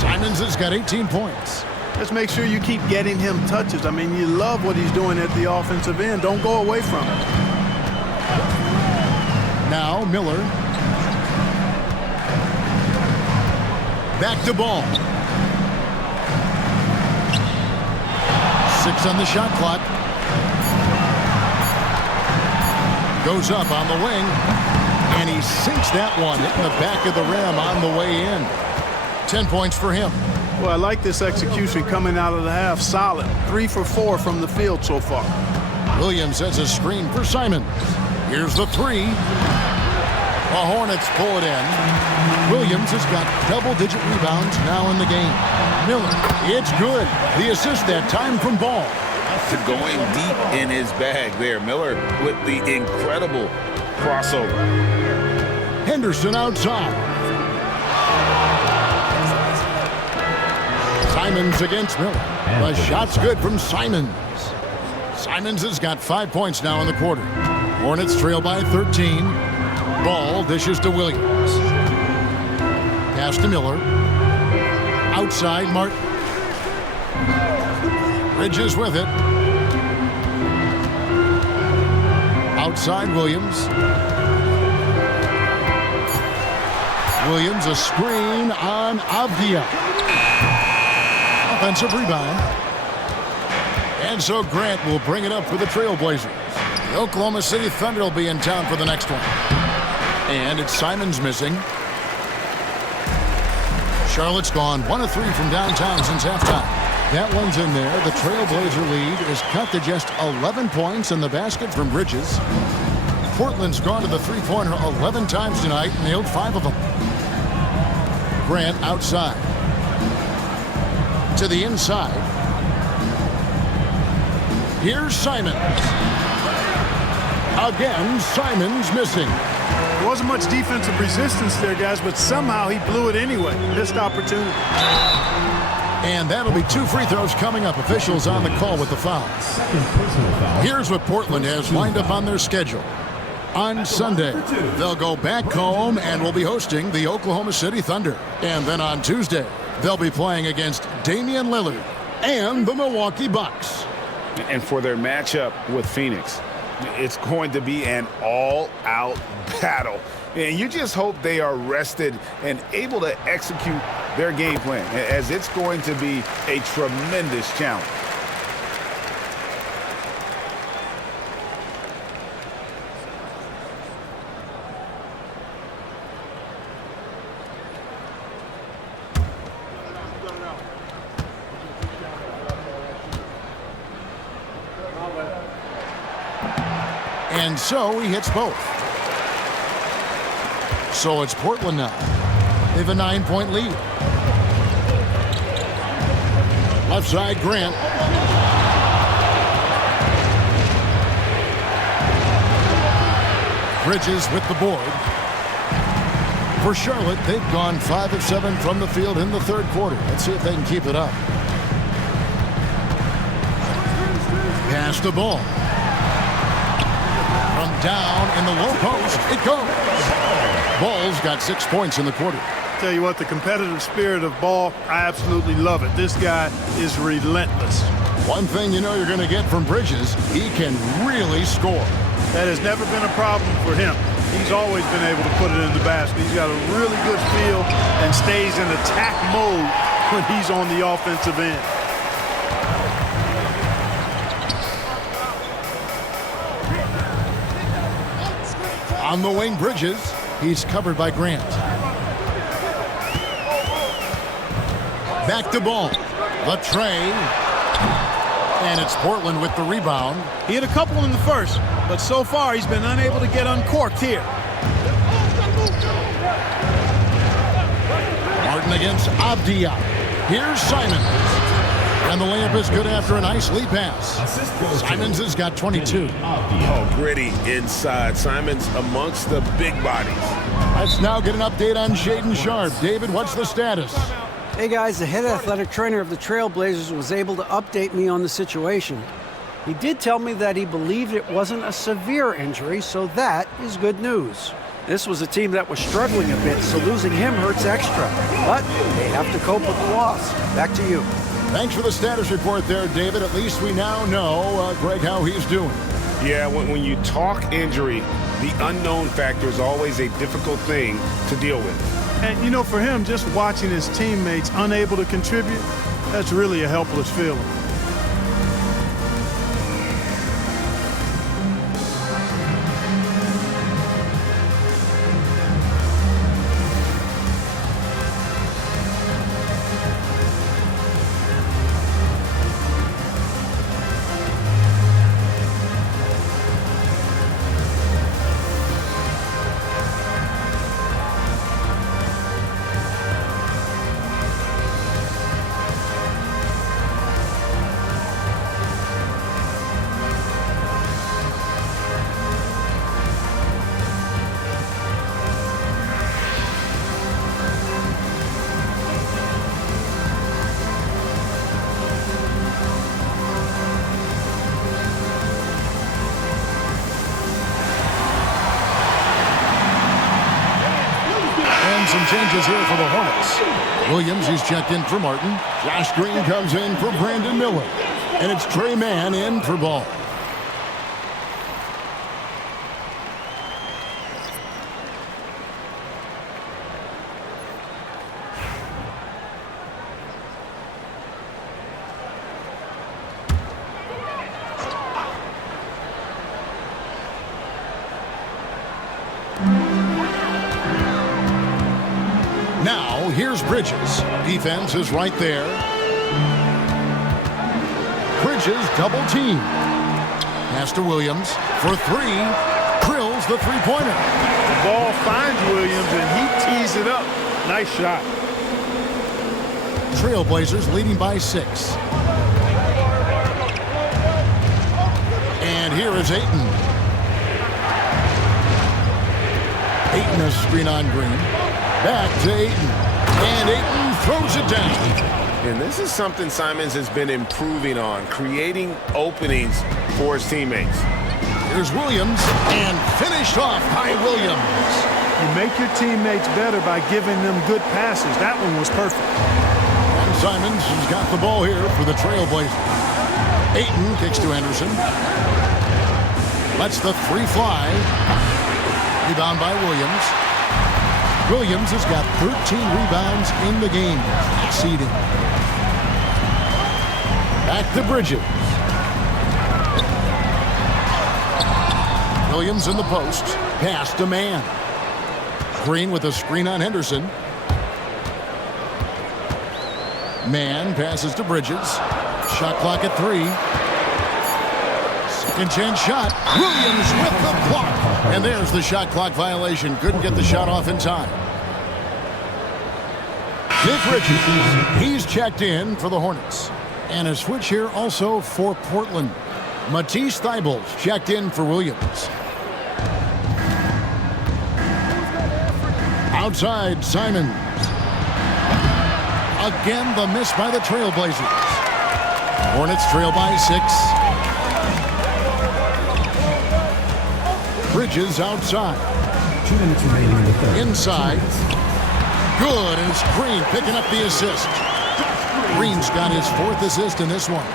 Simons has got 18 points. Just make sure you keep getting him touches. I mean, you love what he's doing at the offensive end. Don't go away from it. Now Miller. Back to Ball. 6 on the shot clock. Goes up on the wing, and he sinks that one, hitting the back of the rim on the way in. 10 points for him. Well, I like this execution coming out of the half. Solid. 3 for 4 from the field so far. Williams has a screen for Simons. Here's the three. The Hornets pull it in. Williams has got double-digit rebounds now in the game. Miller, it's good. The assist that time from Ball. Going deep in his bag there. Miller with the incredible crossover. Henderson outside. Simons against Miller. The shot's good from Simons. Simons has got 5 points now in the quarter. Hornets trail by 13. Ball dishes to Williams. Pass to Miller. Outside Martin. Bridges with it. Outside Williams. Williams a screen on Avdia. Offensive rebound. And so Grant will bring it up for the Trailblazers. The Oklahoma City Thunder will be in town for the next one. And it's Simons missing. Charlotte's gone 1 of 3 from downtown since halftime. That one's in there. The Trailblazer lead is cut to just 11 points in the basket from Bridges. Portland's gone to the three-pointer 11 times tonight, nailed 5 of them. Grant outside. To the inside. Here's Simons. Again, Simons missing. There wasn't much defensive resistance there, guys, but somehow he blew it anyway. Missed opportunity. And that'll be 2 free throws coming up. Officials on the call with the foul. Here's what Portland has lined up on their schedule. On Sunday, they'll go back home and will be hosting the Oklahoma City Thunder. And then on Tuesday, they'll be playing against Damian Lillard and the Milwaukee Bucks. And for their matchup with Phoenix, it's going to be an all-out battle. And you just hope they are rested and able to execute their game plan, as it's going to be a tremendous challenge. And so he hits both. So it's Portland now. They have a 9-point lead. Left side, Grant. Bridges with the board. For Charlotte, they've gone 5 of 7 from the field in the third quarter. Let's see if they can keep it up. Pass the ball. From down in the low post, it goes. Ball's got 6 points in the quarter. Tell you what, the competitive spirit of Ball, I absolutely love it. This guy is relentless. One thing you know you're going to get from Bridges, he can really score. That has never been a problem for him. He's always been able to put it in the basket. He's got a really good feel and stays in attack mode when he's on the offensive end. On the wing, Bridges. He's covered by Grant. Back to Ball. The tray. And it's Portland with the rebound. He had a couple in the first, but so far he's been unable to get uncorked here. Martin against Avdia. Here's Simons. And the layup is good after a nice lead pass. Simons has got 22. Oh, gritty inside. Simons amongst the big bodies. Let's now get an update on Shaedon Sharpe. David, what's the status? Hey guys, the head athletic trainer of the Trailblazers was able to update me on the situation. He did tell me that he believed it wasn't a severe injury, so that is good news. This was a team that was struggling a bit, so losing him hurts extra. But they have to cope with the loss. Back to you. Thanks for the status report there, David. At least we now know, Greg, how he's doing. Yeah, when you talk injury, the unknown factor is always a difficult thing to deal with. And, you know, for him, just watching his teammates unable to contribute, that's really a helpless feeling. And some changes here for the Hornets. Williams, he's checked in for Martin. Josh Green comes in for Brandon Miller. And it's Trey Mann in for Ball. Now, here's Bridges. Defense is right there. Bridges double team. Pass to Williams for three. Drills the three-pointer. The ball finds Williams, and he tees it up. Nice shot. Trailblazers leading by 6. And here is Ayton. Ayton a screen on Green. Back to Ayton. And Ayton throws it down. And this is something Simons has been improving on, creating openings for his teammates. Here's Williams, and finished off by Williams. You make your teammates better by giving them good passes. That one was perfect. And Simons has got the ball here for the Trailblazers. Ayton kicks to Henderson. Lets the three fly. Rebound by Williams. Williams has got 13 rebounds in the game. Exceeding. Back to Bridges. Williams in the post. Pass to Mann. Green with a screen on Henderson. Mann passes to Bridges. Shot clock at 3. Second chance shot. Williams with the block. And there's the shot clock violation. Couldn't get the shot off in time. Nick Bridges, he's checked in for the Hornets. And a switch here also for Portland. Matisse Thybulle's checked in for Williams. Outside, Simons. Again, the miss by the Trailblazers. Hornets trail by 6. Bridges outside. 2 minutes remaining in the third. Inside. Good, and it's Green picking up the assist. Green's got his 4th assist in this one.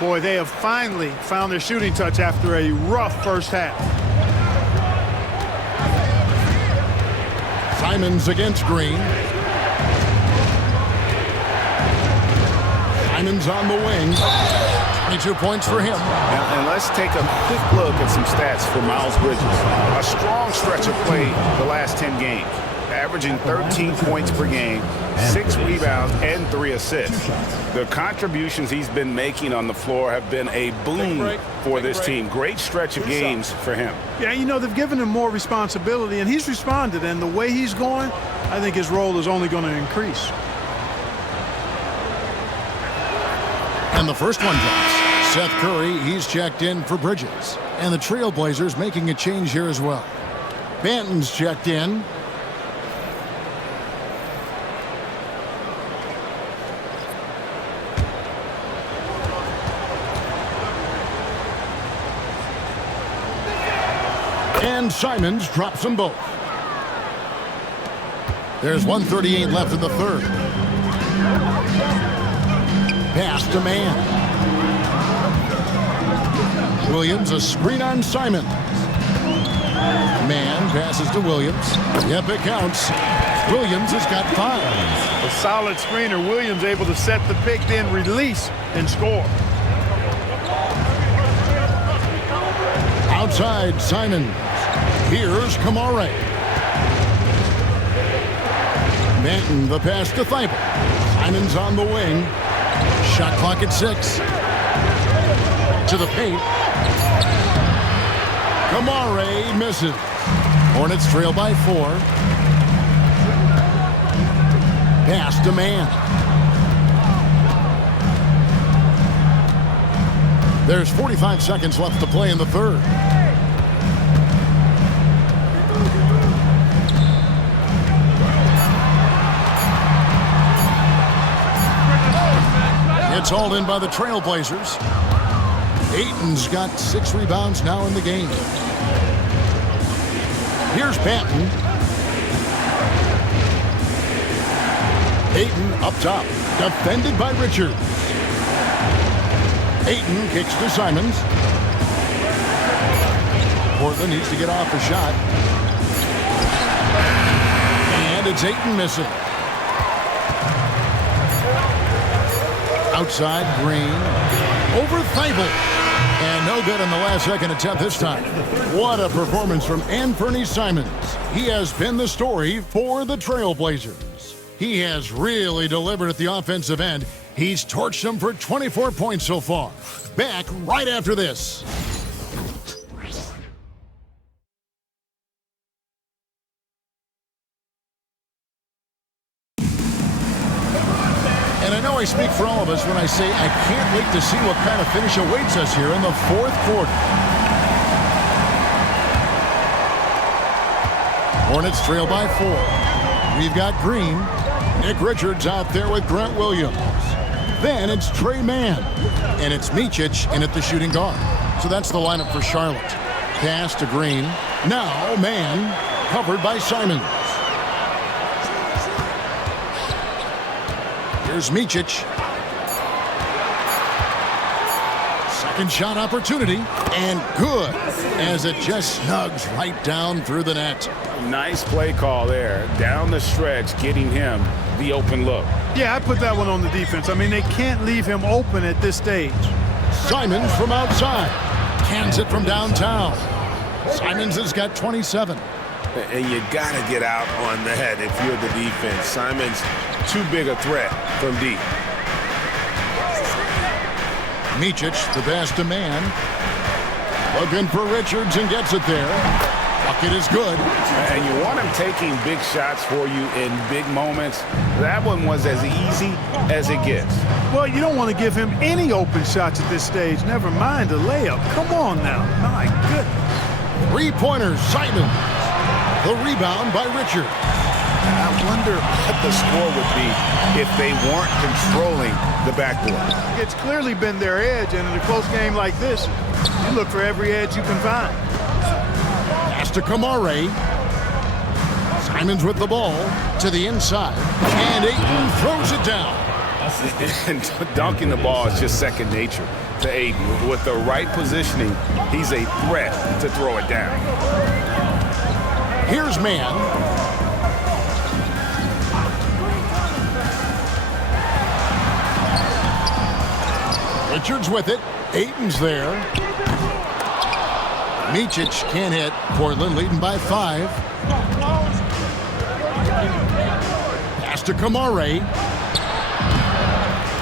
Boy, they have finally found their shooting touch after a rough first half. Simons against Green. Simons on the wing. 22 points for him. And let's take a quick look at some stats for Miles Bridges. A strong stretch of play the last 10 games. Averaging 13 points per game, 6 rebounds, and 3 assists. The contributions he's been making on the floor have been a boon for this team. Great stretch of games for him. Yeah, you know, they've given him more responsibility, and he's responded. And the way he's going, I think his role is only going to increase. And the first one drops. Seth Curry, he's checked in for Bridges. And the Trailblazers making a change here as well. Banton's checked in. And Simons drops them both. There's 1:38 left in the third. Pass to Mann. Williams, a screen on Simons. Mann passes to Williams. Yep, it counts. Williams has got 5. A solid screener. Williams able to set the pick, then release and score. Outside, Simons. Here's Kamare. Manton, the pass to Thibault. Simons on the wing. Shot clock at 6. To the paint. Kamare misses. Hornets trail by 4. Pass to Mann. There's 45 seconds left to play in the third. It's hauled in by the Trailblazers. Ayton's got 6 rebounds now in the game. Here's Banton. Tatum up top, defended by Richards. Ayton kicks to Simons. Portland needs to get off a shot. And it's Ayton missing. Outside, Green. Over Thibault. And no good on the last second attempt this time. What a performance from Anthony Simons. He has been the story for the Trailblazers. He has really delivered at the offensive end. He's torched them for 24 points so far. Back right after this. And I know I speak for all of us when I say I can't wait to see what kind of finish awaits us here in the fourth quarter. Hornets trail by 4. We've got Green. Nick Richards out there with Grant Williams. Then it's Trey Mann. And it's Micic in at the shooting guard. So that's the lineup for Charlotte. Pass to Green. Now Mann covered by Simons. Here's Micic. Second shot opportunity, and good, as it just snugs right down through the net. Nice play call there. Down the stretch, getting him the open look. Yeah, I put that one on the defense. I mean, they can't leave him open at this stage. Simons from outside. Cans it from downtown. Simons has got 27. And you got to get out on that if you're the defense. Simons, too big a threat from deep. Micic, the pass to Mann. Looking for Richards and gets it there. Bucket is good. And you want him taking big shots for you in big moments. That one was as easy as it gets. Well, you don't want to give him any open shots at this stage. Never mind a layup. Come on now. My goodness. Three-pointers, Simons. The rebound by Richards. I wonder what the score would be if they weren't controlling the backboard. It's clearly been their edge, and in a close game like this, you look for every edge you can find. Pass to Kamare. Simons with the ball to the inside, and Ayton throws it down. And dunking the ball is just second nature to Ayton. With the right positioning, he's a threat to throw it down. Here's Mann. Richards with it. Ayton's there. Micic can't hit. Portland leading by 5. Pass to Kamare.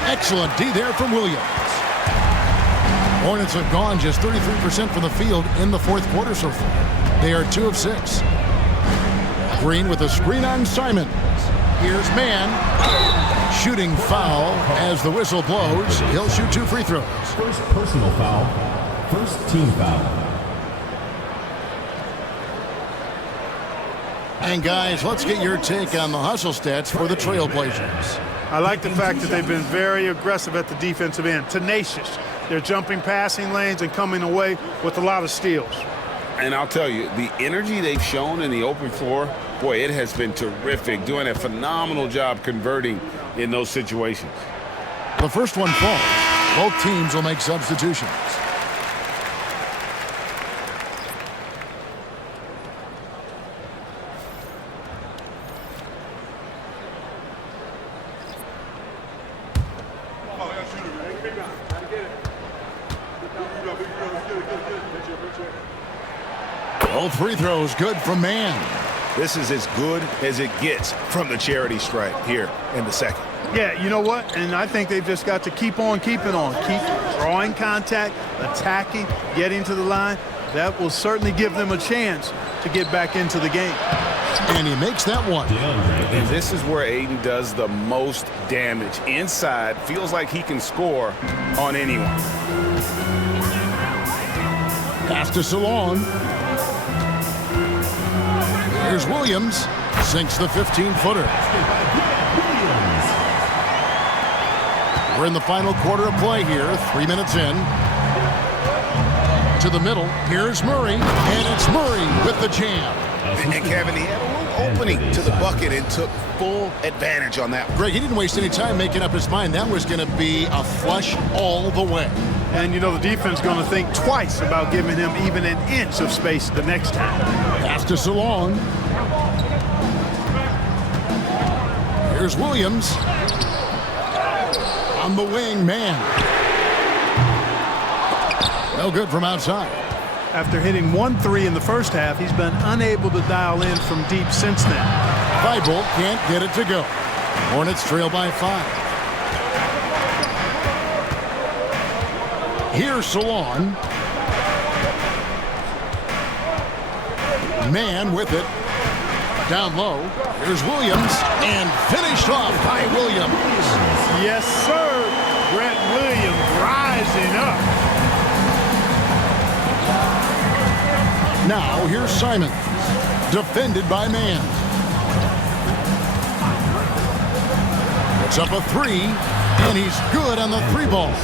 Excellent D there from Williams. Hornets have gone just 33% from the field in the fourth quarter so far. They are 2 of 6. Green with a screen on Simons. Here's Mann. Shooting foul as the whistle blows. He'll shoot 2 free throws. First personal foul. First team foul. And guys, let's get your take on the hustle stats for the Trailblazers. I like the fact that they've been very aggressive at the defensive end. Tenacious. They're jumping passing lanes and coming away with a lot of steals. And I'll tell you, the energy they've shown in the open floor, boy, it has been terrific. Doing a phenomenal job converting in those situations. The first one falls. Both teams will make substitutions. Both free throws good from Mann. This is as good as it gets from the charity stripe here in the second. Yeah, you know what? And I think they've just got to keep on keeping on. Keep drawing contact, attacking, getting to the line. That will certainly give them a chance to get back into the game. And he makes that one. And this is where Ayton does the most damage. Inside, feels like he can score on anyone. Pass to Salon. Here's Williams. Sinks the 15-footer. We're in the final quarter of play here. 3 minutes in. To the middle. Here's Murray. And it's Murray with the jam. And Kevin, he had a little opening to the bucket and took full advantage on that. Greg, he didn't waste any time making up his mind. That was going to be a flush all the way. And, you know, the defense going to think twice about giving him even an inch of space the next time. Pass to Salon. Here's Williams. On the wing, man. No good from outside. After hitting 1 3 in the first half, he's been unable to dial in from deep since then. Bible can't get it to go. Hornets trail by 5. Here's Salon. Man with it. Down low. Here's Williams. And finished off by Williams. Yes, sir. Brett Williams rising up. Now here's Simon. Defended by Man. It's up a 3. And he's good on the 3 ball.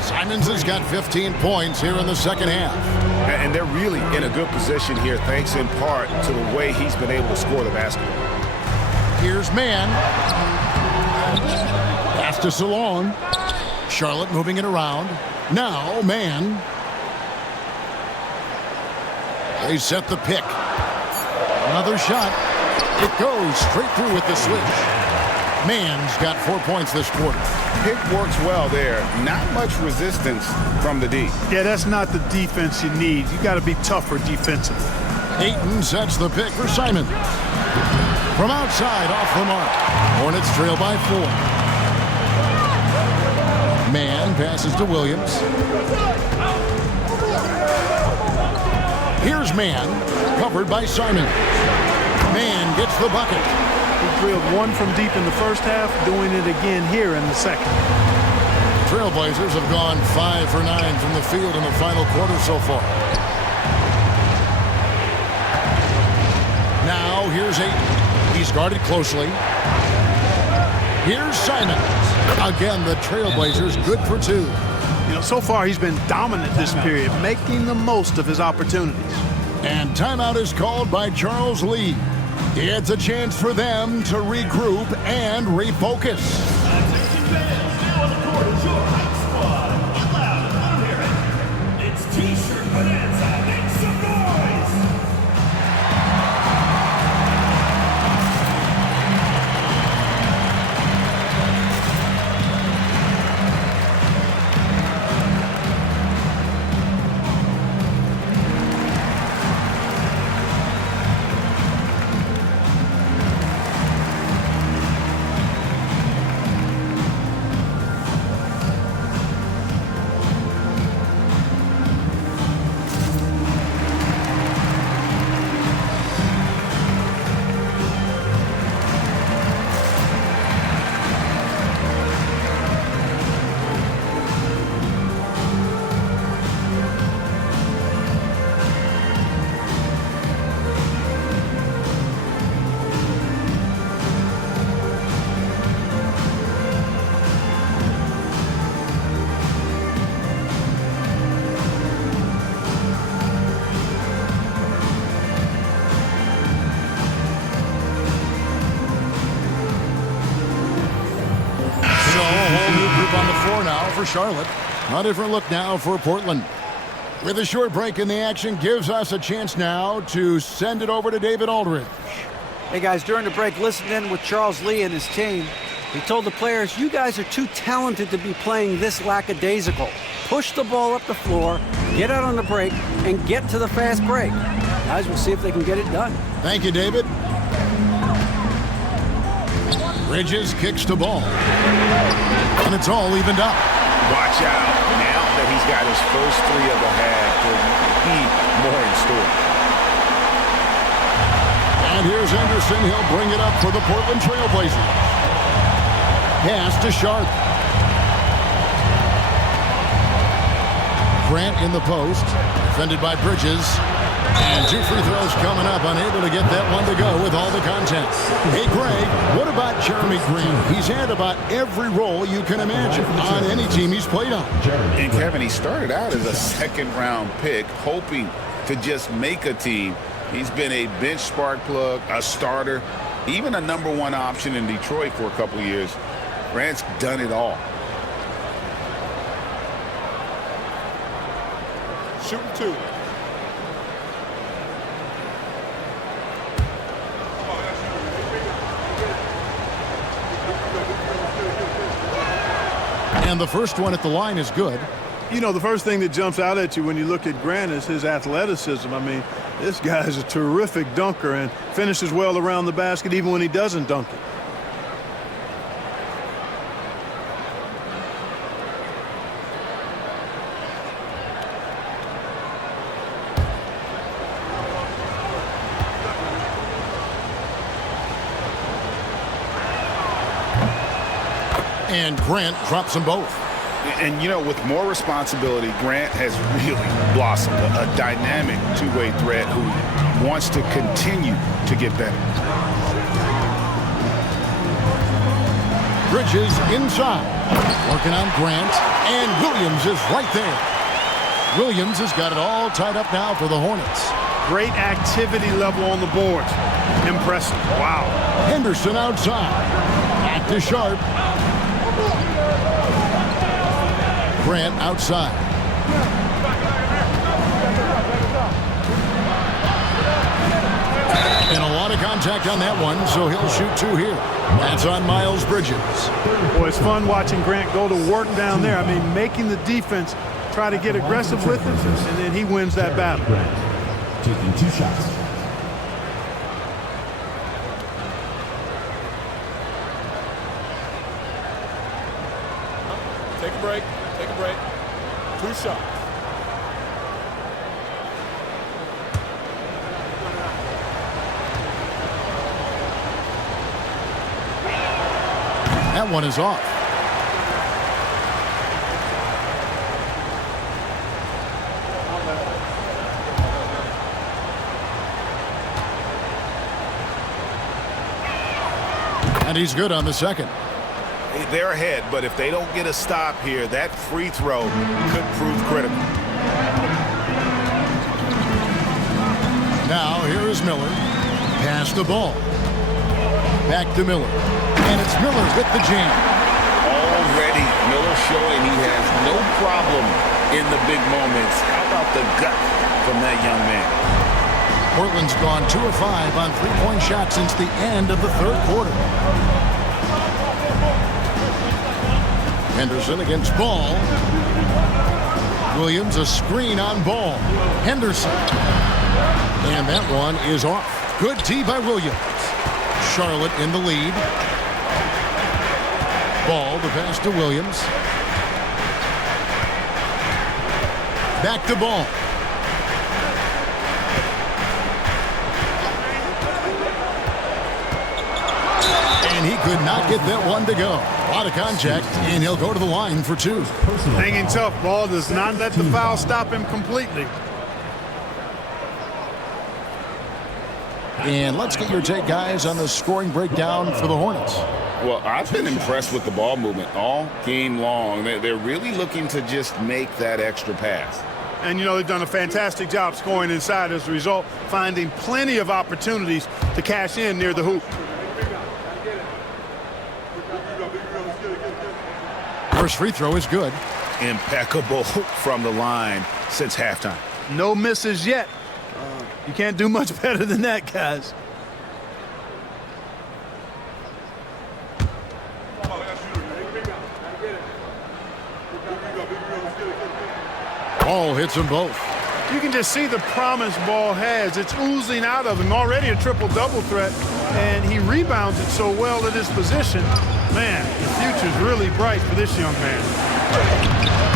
Simons has got 15 points here in the second half. And they're really in a good position here, thanks in part to the way he's been able to score the basketball. Here's Man. Pass to Salon. Charlotte moving it around. Now Man. They set the pick. Another shot. It goes straight through with the switch. Man's got 4 points this quarter. Pick works well there. Not much resistance from the D. Yeah, that's not the defense you need. You got to be tougher defensively. Ayton sets the pick for Simon. From outside, off the mark. Hornets trail by 4. Man passes to Williams. Here's Man, covered by Simon. Man gets the bucket. He drilled 1 from deep in the first half, doing it again here in the second. Trailblazers have gone 5 for 9 from the field in the final quarter so far. Now here's Ayton. He's guarded closely. Here's Simons. Again, the Trailblazers good for 2. You know, so far he's been dominant this period, making the most of his opportunities. And timeout is called by Charles Lee. It's a chance for them to regroup and refocus. Attention fans, now on the court is your hype squad. Get loud, let 'em hear it. It's T-shirt Bonanza. Make some noise. For Charlotte. A different look now for Portland. With a short break in the action, gives us a chance now to send it over to David Aldridge. Hey guys, during the break, listen in with Charles Lee and his team. He told the players, you guys are too talented to be playing this lackadaisical. Push the ball up the floor, get out on the break, and get to the fast break. Guys, we'll see if they can get it done. Thank you, David. Bridges kicks the ball. And it's all evened up. Watch out. Now that he's got his first 3 of the half, there'll be more in store. And here's Henderson. He'll bring it up for the Portland Trailblazers. Pass to Sharp. Grant in the post. Defended by Bridges. And 2 free throws coming up. Unable to get that one to go with all the content. Hey, Greg, what about Jeremy Green? He's had about every role you can imagine on any team he's played on. And Kevin, he started out as a second-round pick, hoping to just make a team. He's been a bench spark plug, a starter, even a #1 option in Detroit for a couple of years. Grant's done it all. Shooting 2. And the first one at the line is good. You know, the first thing that jumps out at you when you look at Grant is his athleticism. I mean, this guy is a terrific dunker and finishes well around the basket even when he doesn't dunk it. And Grant drops them both. And, you know, with more responsibility, Grant has really blossomed. A dynamic two-way threat who wants to continue to get better. Bridges inside. Working on Grant. And Williams is right there. Williams has got it all tied up now for the Hornets. Great activity level on the boards. Impressive. Wow. Henderson outside. Back to Sharp. Grant outside. And a lot of contact on that one, so he'll shoot 2 here. That's on Miles Bridges. Boy, it's fun watching Grant go to work down there. I mean, making the defense try to get aggressive with him, and then he wins that battle. Taking 2 shots. Take a break. Take a break. 2 shots. That one is off. And he's good on the second. They're ahead, but if they don't get a stop here, that free throw could prove critical. Now here is Miller. Pass the ball. Back to Miller. And it's Miller with the jam. Already, Miller showing he has no problem in the big moments. How about the gut from that young man? Portland's gone 2 of 5 on 3-point shots since the end of the 3rd quarter. Henderson against Ball. Williams a screen on Ball. Henderson. And that one is off. Good tee by Williams. Charlotte in the lead. Ball, the pass to Williams. Back to Ball. And he could not get that one to go. A lot of contact, and he'll go to the line for 2. Hanging tough. Ball does not let the foul stop him completely. And let's get your take, guys, on the scoring breakdown for the Hornets. Well, I've been impressed with the ball movement all game long. They're really looking to just make that extra pass. And, you know, they've done a fantastic job scoring inside as a result, finding plenty of opportunities to cash in near the hoop. First free throw is good. Impeccable from the line since halftime. No misses yet. You can't do much better than that, guys. Ball hits them both. You can just see the promise Ball has. It's oozing out of him. Already a triple-double threat, and he rebounds it so well at his position. Man, the future's really bright for this young man.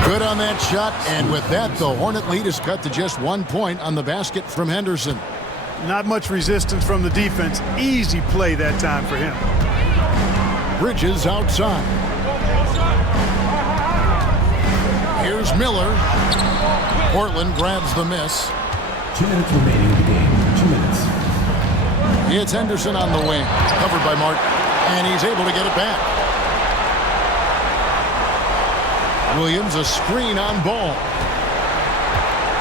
Good on that shot, and with that, the Hornet lead is cut to just 1 point on the basket from Henderson. Not much resistance from the defense. Easy play that time for him. Bridges outside. Here's Miller. Portland grabs the miss. 2 minutes remaining in the game. 2 minutes. It's Henderson on the wing, covered by Martin, and he's able to get it back. Williams a screen on Ball.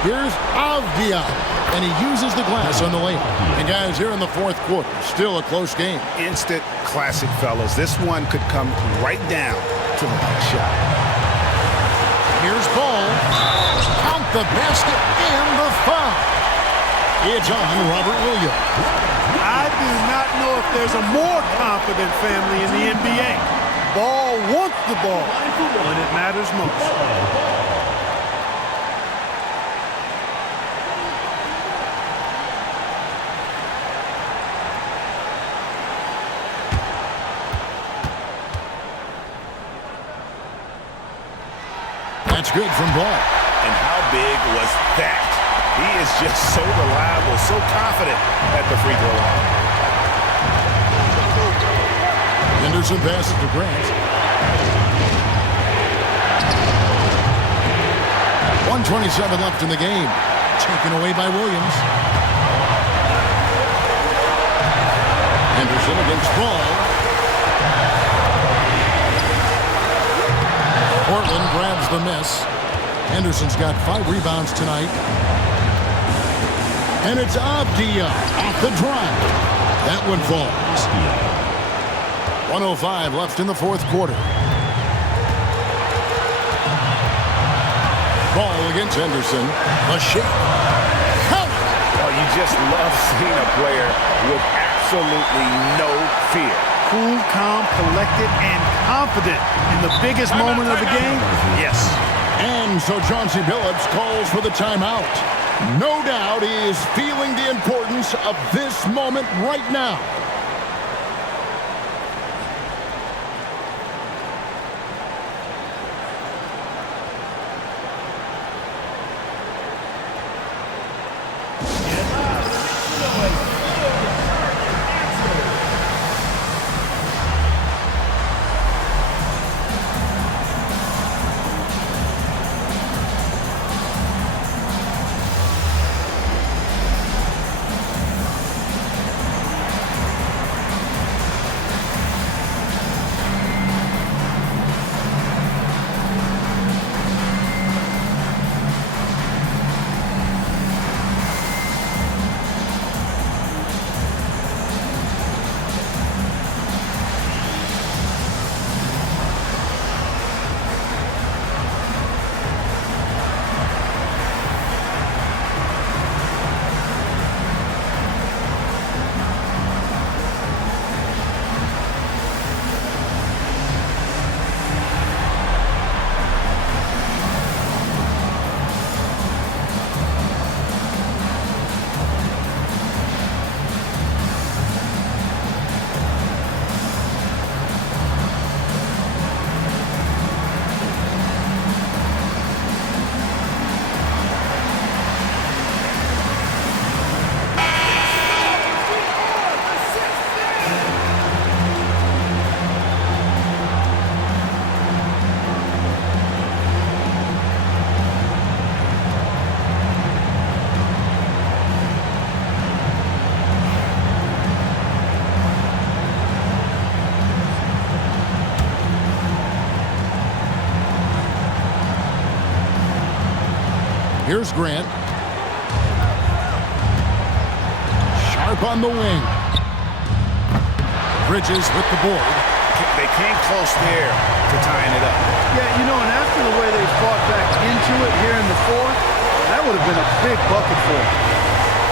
Here's Avdia. and he uses the glass on the layup. And guys, here in the fourth quarter, still a close game. Instant classic, fellas. This one could come right down to the last shot. Here's Ball. Count the basket and the foul. It's on Robert Williams. I do not know if there's a more confident family in the NBA. Ball wants the ball when it matters most. That's good from Ball. And how big was that? He is just so reliable, so confident at the free throw line. Henderson passes to Grant. 1:27 left in the game. Taken away by Williams. Henderson against Ball. Portland grabs the miss. Henderson's got 5 rebounds tonight. And it's Avdia off the drive. That one falls. 1:05 left in the fourth quarter. Ball against Henderson. A shake. Count. Oh, you just love seeing a player with absolutely no fear. Cool, calm, collected, and confident in the biggest moment of the game. Yes. And so Chauncey Billups calls for the timeout. No doubt he is feeling the importance of this moment right now. Here's Grant. Sharp on the wing. Bridges with the board. They came close there to tying it up. Yeah, you know, and after the way they fought back into it here in the fourth, that would have been a big bucket for them.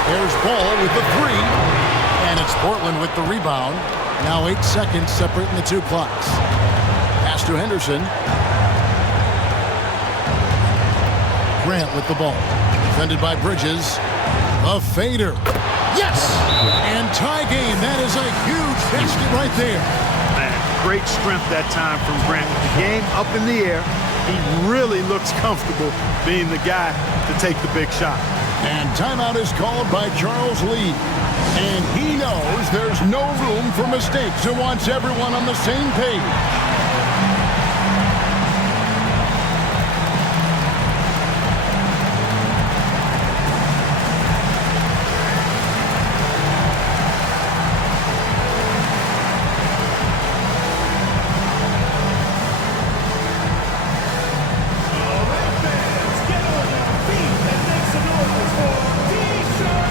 There's Ball with the 3. And it's Portland with the rebound. Now 8 seconds separating the two clocks. Pass to Henderson. Grant with the ball. Defended by Bridges. A fader. Yes! And tie game. That is a huge basket right there. Man, great strength that time from Grant. With the game up in the air, he really looks comfortable being the guy to take the big shot. And timeout is called by Charles Lee. And he knows there's no room for mistakes and wants everyone on the same page. Get on your feet and make some noise for T-shirt.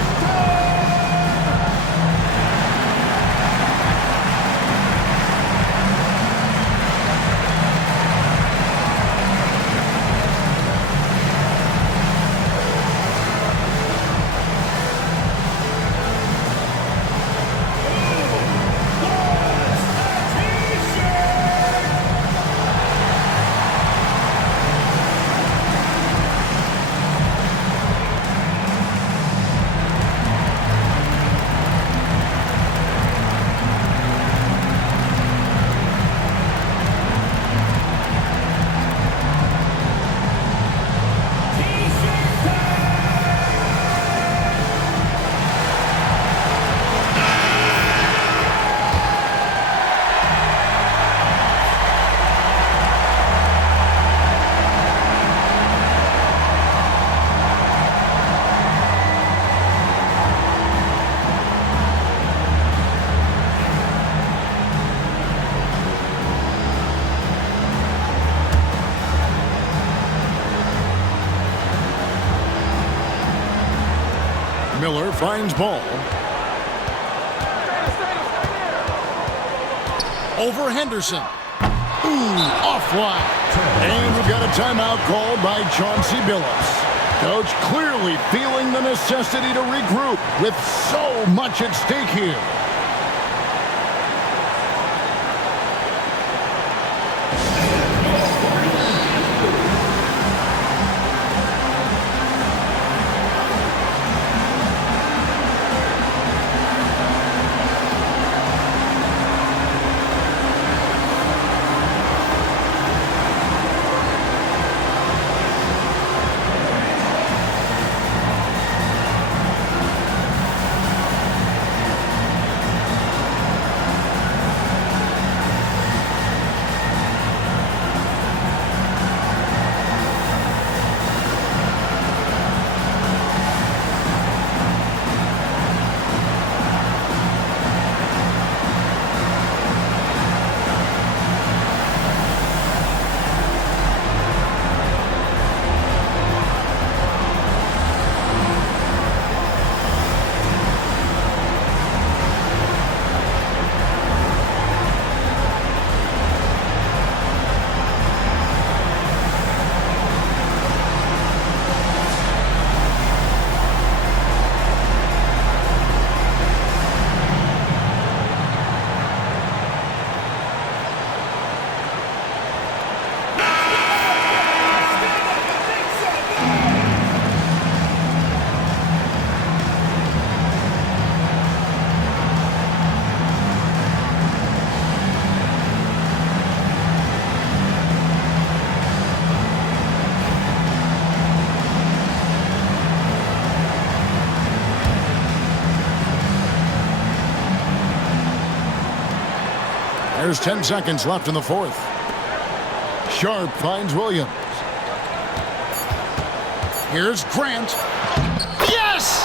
finds ball. Over Henderson. Ooh, offline. And we've got a timeout called by Chauncey Billups. Coach clearly feeling the necessity to regroup with so much at stake here. There's 10 seconds left in the fourth. Sharp finds Williams. Here's Grant. Yes!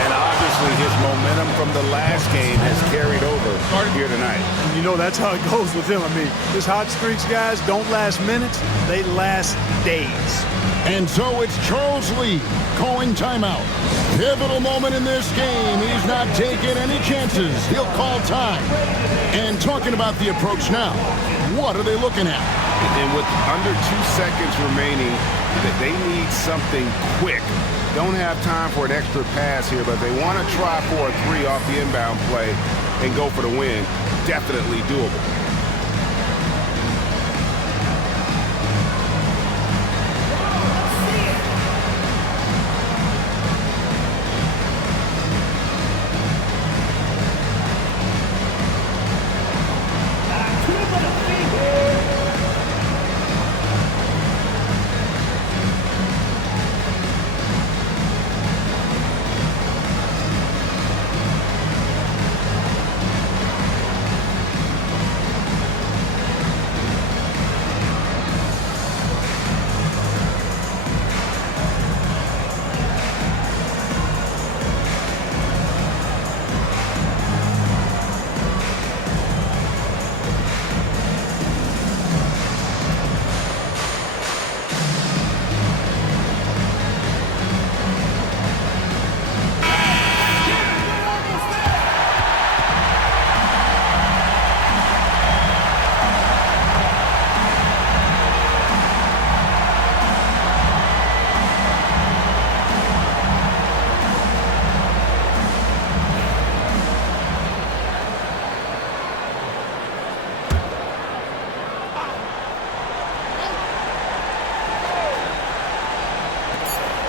And obviously his momentum from the last game has carried over here tonight. And you know that's how it goes with him. I mean, his hot streaks, guys, don't last minutes. They last days. And so it's Charles Lee calling timeout. Pivotal moment in this game. He's not taking any chances. He'll call time. And talking about the approach now, what are they looking at? And with under 2 seconds remaining, they need something quick. Don't have time for an extra pass here, but they want to try for a 3 off the inbound play and go for the win. Definitely doable.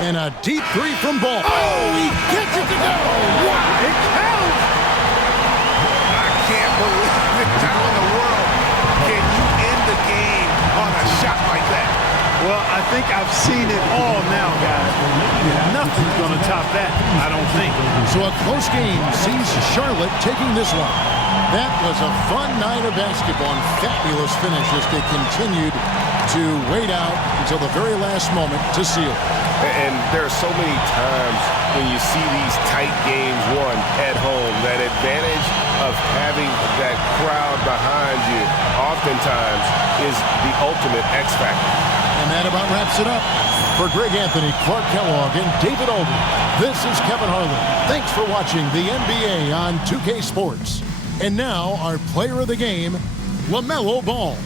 And a deep three from Ball. Oh, he gets it to go. Wow, it counts. I can't believe it. How in the world can you end the game on a shot like that? Well, I think I've seen it all now, guys. Nothing's going to top that, I don't think. So a close game sees Charlotte taking this one. That was a fun night of basketball and fabulous finish as they continued to wait out until the very last moment to seal. And there are so many times when you see these tight games won at home, that advantage of having that crowd behind you oftentimes is the ultimate X factor. And that about wraps it up. For Greg Anthony, Clark Kellogg, and David Aldridge, this is Kevin Harlan. Thanks for watching the NBA on 2K Sports. And now, our player of the game, LaMelo Ball.